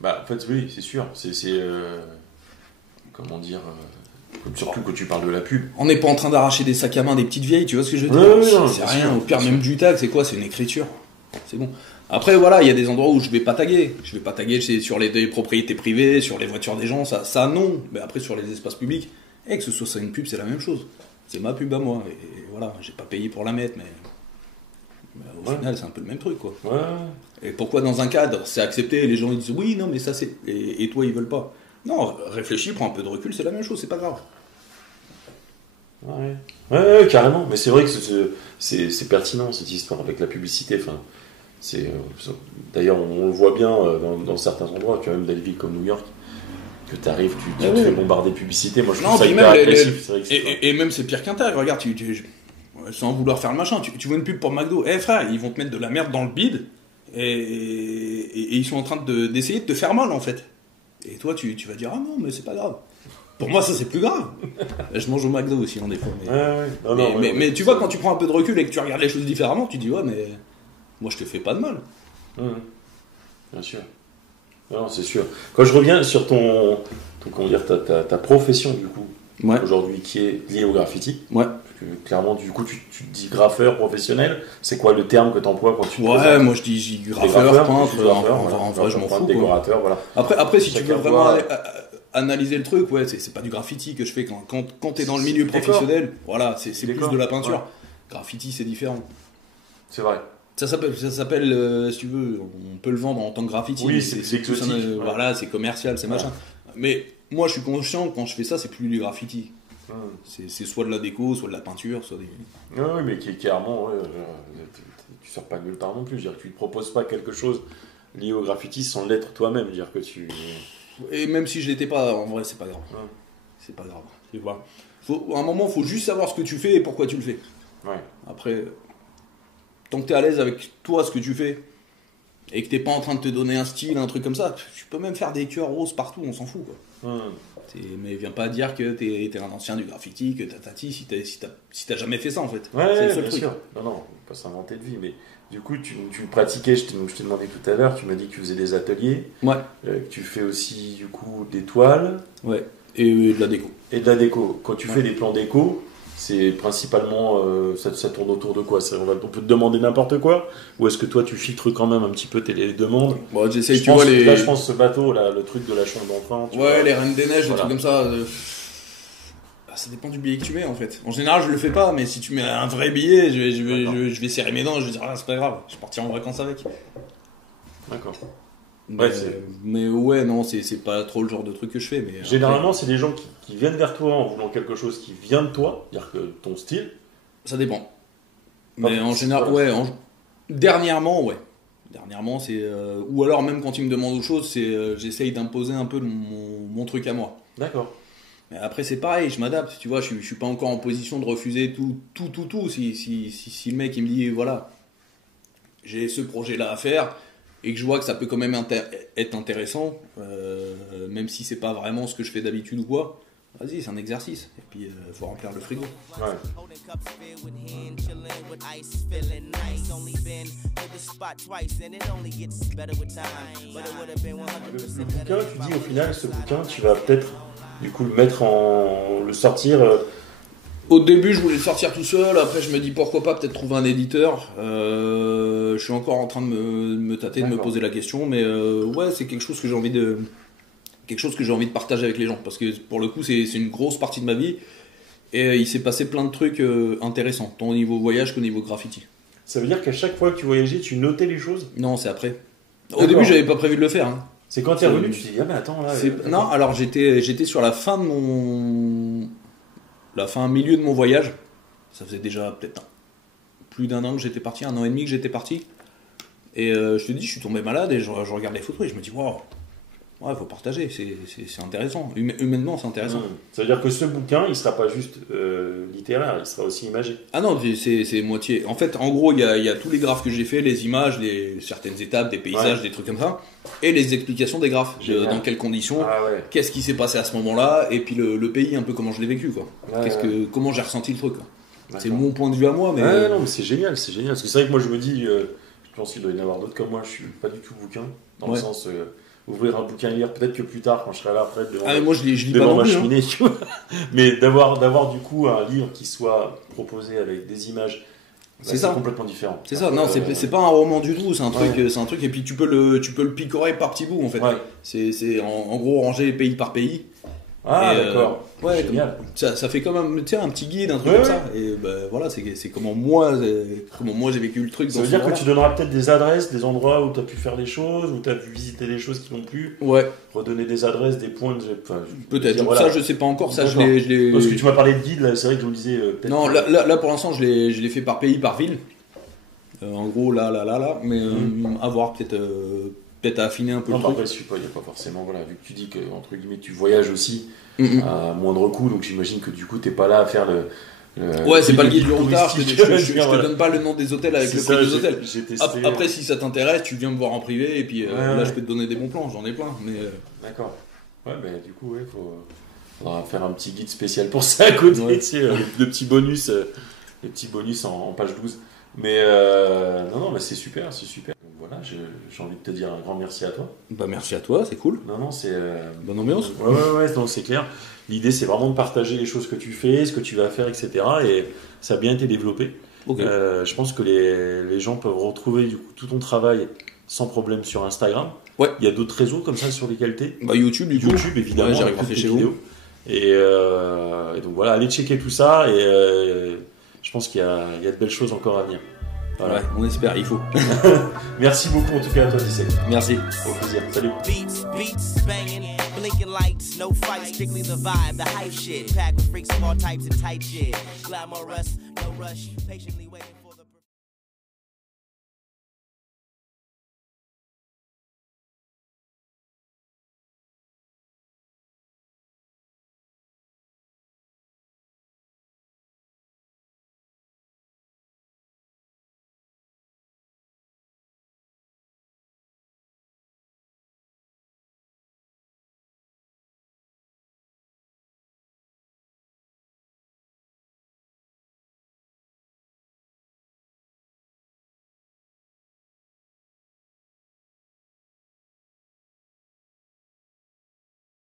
Bah, en fait, oui, c'est sûr. Comment dire. Surtout que tu parles de la pub. On n'est pas en train d'arracher des sacs à main des petites vieilles, tu vois ce que je veux dire? C'est rien, sûr, au pire même du tag, c'est quoi? C'est une écriture. C'est bon. Après voilà, il y a des endroits où je vais pas taguer. Je vais pas taguer sur les propriétés privées, sur les voitures des gens, ça non. Mais après sur les espaces publics, que ce soit ça une pub, c'est la même chose. C'est ma pub à moi. Et voilà, j'ai pas payé pour la mettre, mais au final c'est un peu le même truc quoi. Ouais. Et pourquoi dans un cadre c'est accepté et les gens ils disent oui, non mais ça c'est. Et toi ils veulent pas. Non, réfléchis, prends un peu de recul, c'est la même chose, c'est pas grave. Ouais, carrément. Mais c'est vrai que c'est pertinent cette histoire avec la publicité. Enfin, d'ailleurs, on le voit bien dans certains endroits, tu vois, même dans des villes comme New York, que tu arrives, tu te fais bombarder de publicité. Moi, je trouve ça hyper agressif. Et même c'est pire qu'un tag. Regarde, sans vouloir faire le machin, tu vois une pub pour McDo. Frère, ils vont te mettre de la merde dans le bide et ils sont en train d'essayer de te faire mal en fait. Et toi, tu vas dire, ah non, mais c'est pas grave. Pour moi, ça, c'est plus grave. Je mange au McDo aussi, en des fois. Mais tu vois, quand tu prends un peu de recul et que tu regardes les choses différemment, tu dis, ouais, mais moi, je te fais pas de mal. Bien sûr. Non, c'est sûr. Quand je reviens sur comment dire, ta profession, du coup, aujourd'hui, qui est liée au graffiti. Ouais. Clairement, du coup, tu te dis graffeur professionnel. C'est quoi le terme que tu emploies quand tu Ouais, moi je dis graffeur, peintre. En vrai, je m'en fous. Décorateur, voilà. Après, si tu veux vraiment analyser le truc, ouais, c'est pas du graffiti que je fais quand t'es dans le milieu professionnel. Voilà, c'est plus de la peinture. Ouais. Graffiti, c'est différent. C'est vrai. Ça s'appelle, si tu veux, on peut le vendre en tant que graffiti. Oui, c'est exotique. Voilà, c'est commercial, c'est machin. Mais moi, je suis conscient que quand je fais ça, c'est plus du graffiti. C'est soit de la déco, soit de la peinture, soit des... Oui, mais qui est clairement... tu sors pas nulle part non plus. Je veux dire, tu ne te proposes pas quelque chose lié au graffiti sans l'être toi-même. Dire que tu... Et même si je l'étais pas, en vrai, c'est pas grave. C'est pas grave. À un moment, il faut juste savoir ce que tu fais et pourquoi tu le fais. Ouais. Après, tant que tu es à l'aise avec toi, ce que tu fais, et que tu n'es pas en train de te donner un style, un truc comme ça, tu peux même faire des cœurs roses partout, on s'en fout, quoi. Mais viens pas dire que t'es un ancien du graffiti, que t'as si t'as jamais fait ça en fait. Ouais, bien sûr. Non, pas s'inventer de vie, mais du coup tu pratiquais, je t'ai demandé tout à l'heure, tu m'as dit que tu faisais des ateliers. Ouais. Que tu fais aussi du coup des toiles. Ouais. Et de la déco. Et de la déco. Quand tu fais des plans déco, c'est principalement, ça tourne autour de quoi? On peut te demander n'importe quoi? Ou est-ce que toi tu filtres quand même un petit peu tes demandes? Bon, j'essaye, Là je pense ce bateau, là, le truc de la chambre d'enfant. Ouais, les Reines des Neiges, des trucs comme ça. Ça dépend du billet que tu mets en fait. En général, je le fais pas, mais si tu mets un vrai billet, je vais serrer mes dents, je vais dire, c'est pas grave, je partirai en vacances avec. D'accord. Mais ouais, non, c'est pas trop le genre de truc que je fais. Mais généralement, c'est des gens qui viennent vers toi en voulant quelque chose qui vient de toi, c'est-à-dire que ton style. Ça dépend. Mais en général, ouais. Dernièrement, ouais. Dernièrement, c'est. Ou alors, même quand ils me demandent autre chose, c'est j'essaye d'imposer un peu mon truc à moi. D'accord. Mais après, c'est pareil, je m'adapte. Tu vois, je suis pas encore en position de refuser tout. Si le mec il me dit, voilà, j'ai ce projet-là à faire. Et que je vois que ça peut quand même être intéressant, même si c'est pas vraiment ce que je fais d'habitude ou quoi, vas-y, c'est un exercice. Et puis, faut remplir le frigo. Ouais. Le bouquin, tu dis au final, ce bouquin, tu vas peut-être du coup le sortir... Au début, je voulais le sortir tout seul. Après, je me dis pourquoi pas peut-être trouver un éditeur. Je suis encore en train de me tâter, de me poser la question, mais ouais, c'est quelque chose que j'ai envie de partager avec les gens, parce que pour le coup, c'est une grosse partie de ma vie et il s'est passé plein de trucs intéressants, tant au niveau voyage qu'au niveau graffiti. Ça veut dire qu'à chaque fois que tu voyageais, tu notais les choses? Non, c'est après. Au début, j'avais pas prévu de le faire. Hein. C'est quand t'es revenu, tu te dis ah mais attends là. Non, alors j'étais sur la fin de milieu de mon voyage. Ça faisait déjà peut-être plus d'un an que j'étais parti, 1 an et demi que j'étais parti. Et je te dis, je suis tombé malade et je regarde les photos et je me dis, waouh, Ouais, faut partager, c'est intéressant. Humainement, c'est intéressant. Ça veut dire que ce bouquin, il sera pas juste littéraire, il sera aussi imagé. Ah non, c'est moitié. En fait, en gros, il y a tous les graphes que j'ai fait, les images, certaines étapes, des paysages, des trucs comme ça, et les explications des graphes. Dans quelles conditions, qu'est-ce qui s'est passé à ce moment-là, et puis le pays, un peu comment je l'ai vécu, quoi. Comment j'ai ressenti le truc, quoi. C'est mon point de vue à moi, mais... non, mais c'est génial, c'est génial. Parce que c'est vrai que moi, je me dis, je pense qu'il doit y en avoir d'autres comme moi, je suis pas du tout bouquin, dans le sens... ouvrir un bouquin lire, peut-être que plus tard, quand je serai à la retraite, moi je lis pas non plus, cheminée, tu vois. Mais d'avoir du coup un livre qui soit proposé avec des images, c'est complètement différent. C'est ça, non, c'est pas un roman du tout, c'est un truc, et puis tu peux le picorer par petits bouts en fait. C'est en gros ranger pays par pays. D'accord. Génial. Ça fait comme un petit guide, un truc comme ça. Et voilà, c'est comment moi j'ai vécu le truc. Ça veut dire que tu donneras peut-être des adresses, des endroits où tu as pu faire des choses, où tu as pu visiter des choses qui n'ont plus. Redonner des adresses, des points. Peut-être. Ça, je sais pas encore. Ça, je l'ai. Parce que tu m'as parlé de guide, là, c'est vrai que je me disais. Non, là, pour l'instant, je l'ai fait par pays, par ville. En gros, là. Mais à voir, peut-être à affiner un peu le truc. Après, il n'y a pas forcément, vu que tu dis que entre guillemets tu voyages aussi à moindre coût, donc j'imagine que du coup t'es pas là à faire c'est pas le guide du retard, je te donne pas le nom des hôtels avec le prix des hôtels. Après, si ça t'intéresse, tu viens me voir en privé et puis là je peux te donner des bons plans, j'en ai plein. D'accord. Du coup, faudra faire un petit guide spécial pour ça à côté, tu sais, les petits bonus en page 12. Mais non, mais c'est super. Voilà, j'ai envie de te dire un grand merci à toi. Merci à toi, c'est cool. Non, c'est... Bonne ambiance. Non, c'est clair. L'idée, c'est vraiment de partager les choses que tu fais, ce que tu vas faire, etc. Et ça a bien été développé. Je pense que les gens peuvent retrouver du coup, tout ton travail sans problème sur Instagram. Il y a d'autres réseaux comme ça sur lesquels tu es. YouTube, évidemment. J'ai fait chez vous. Et donc voilà, allez checker tout ça. Et je pense qu'il y a de belles choses encore à venir. Voilà. On espère, il faut. Merci beaucoup en tout cas à toi, Dissek. Merci. Au plaisir. Salut. Beats banging, blinking lights, no fight, strictly the vibe, the hype shit. Packed with freaks of all types and tight shit. Glamorous, no rush, patiently waiting.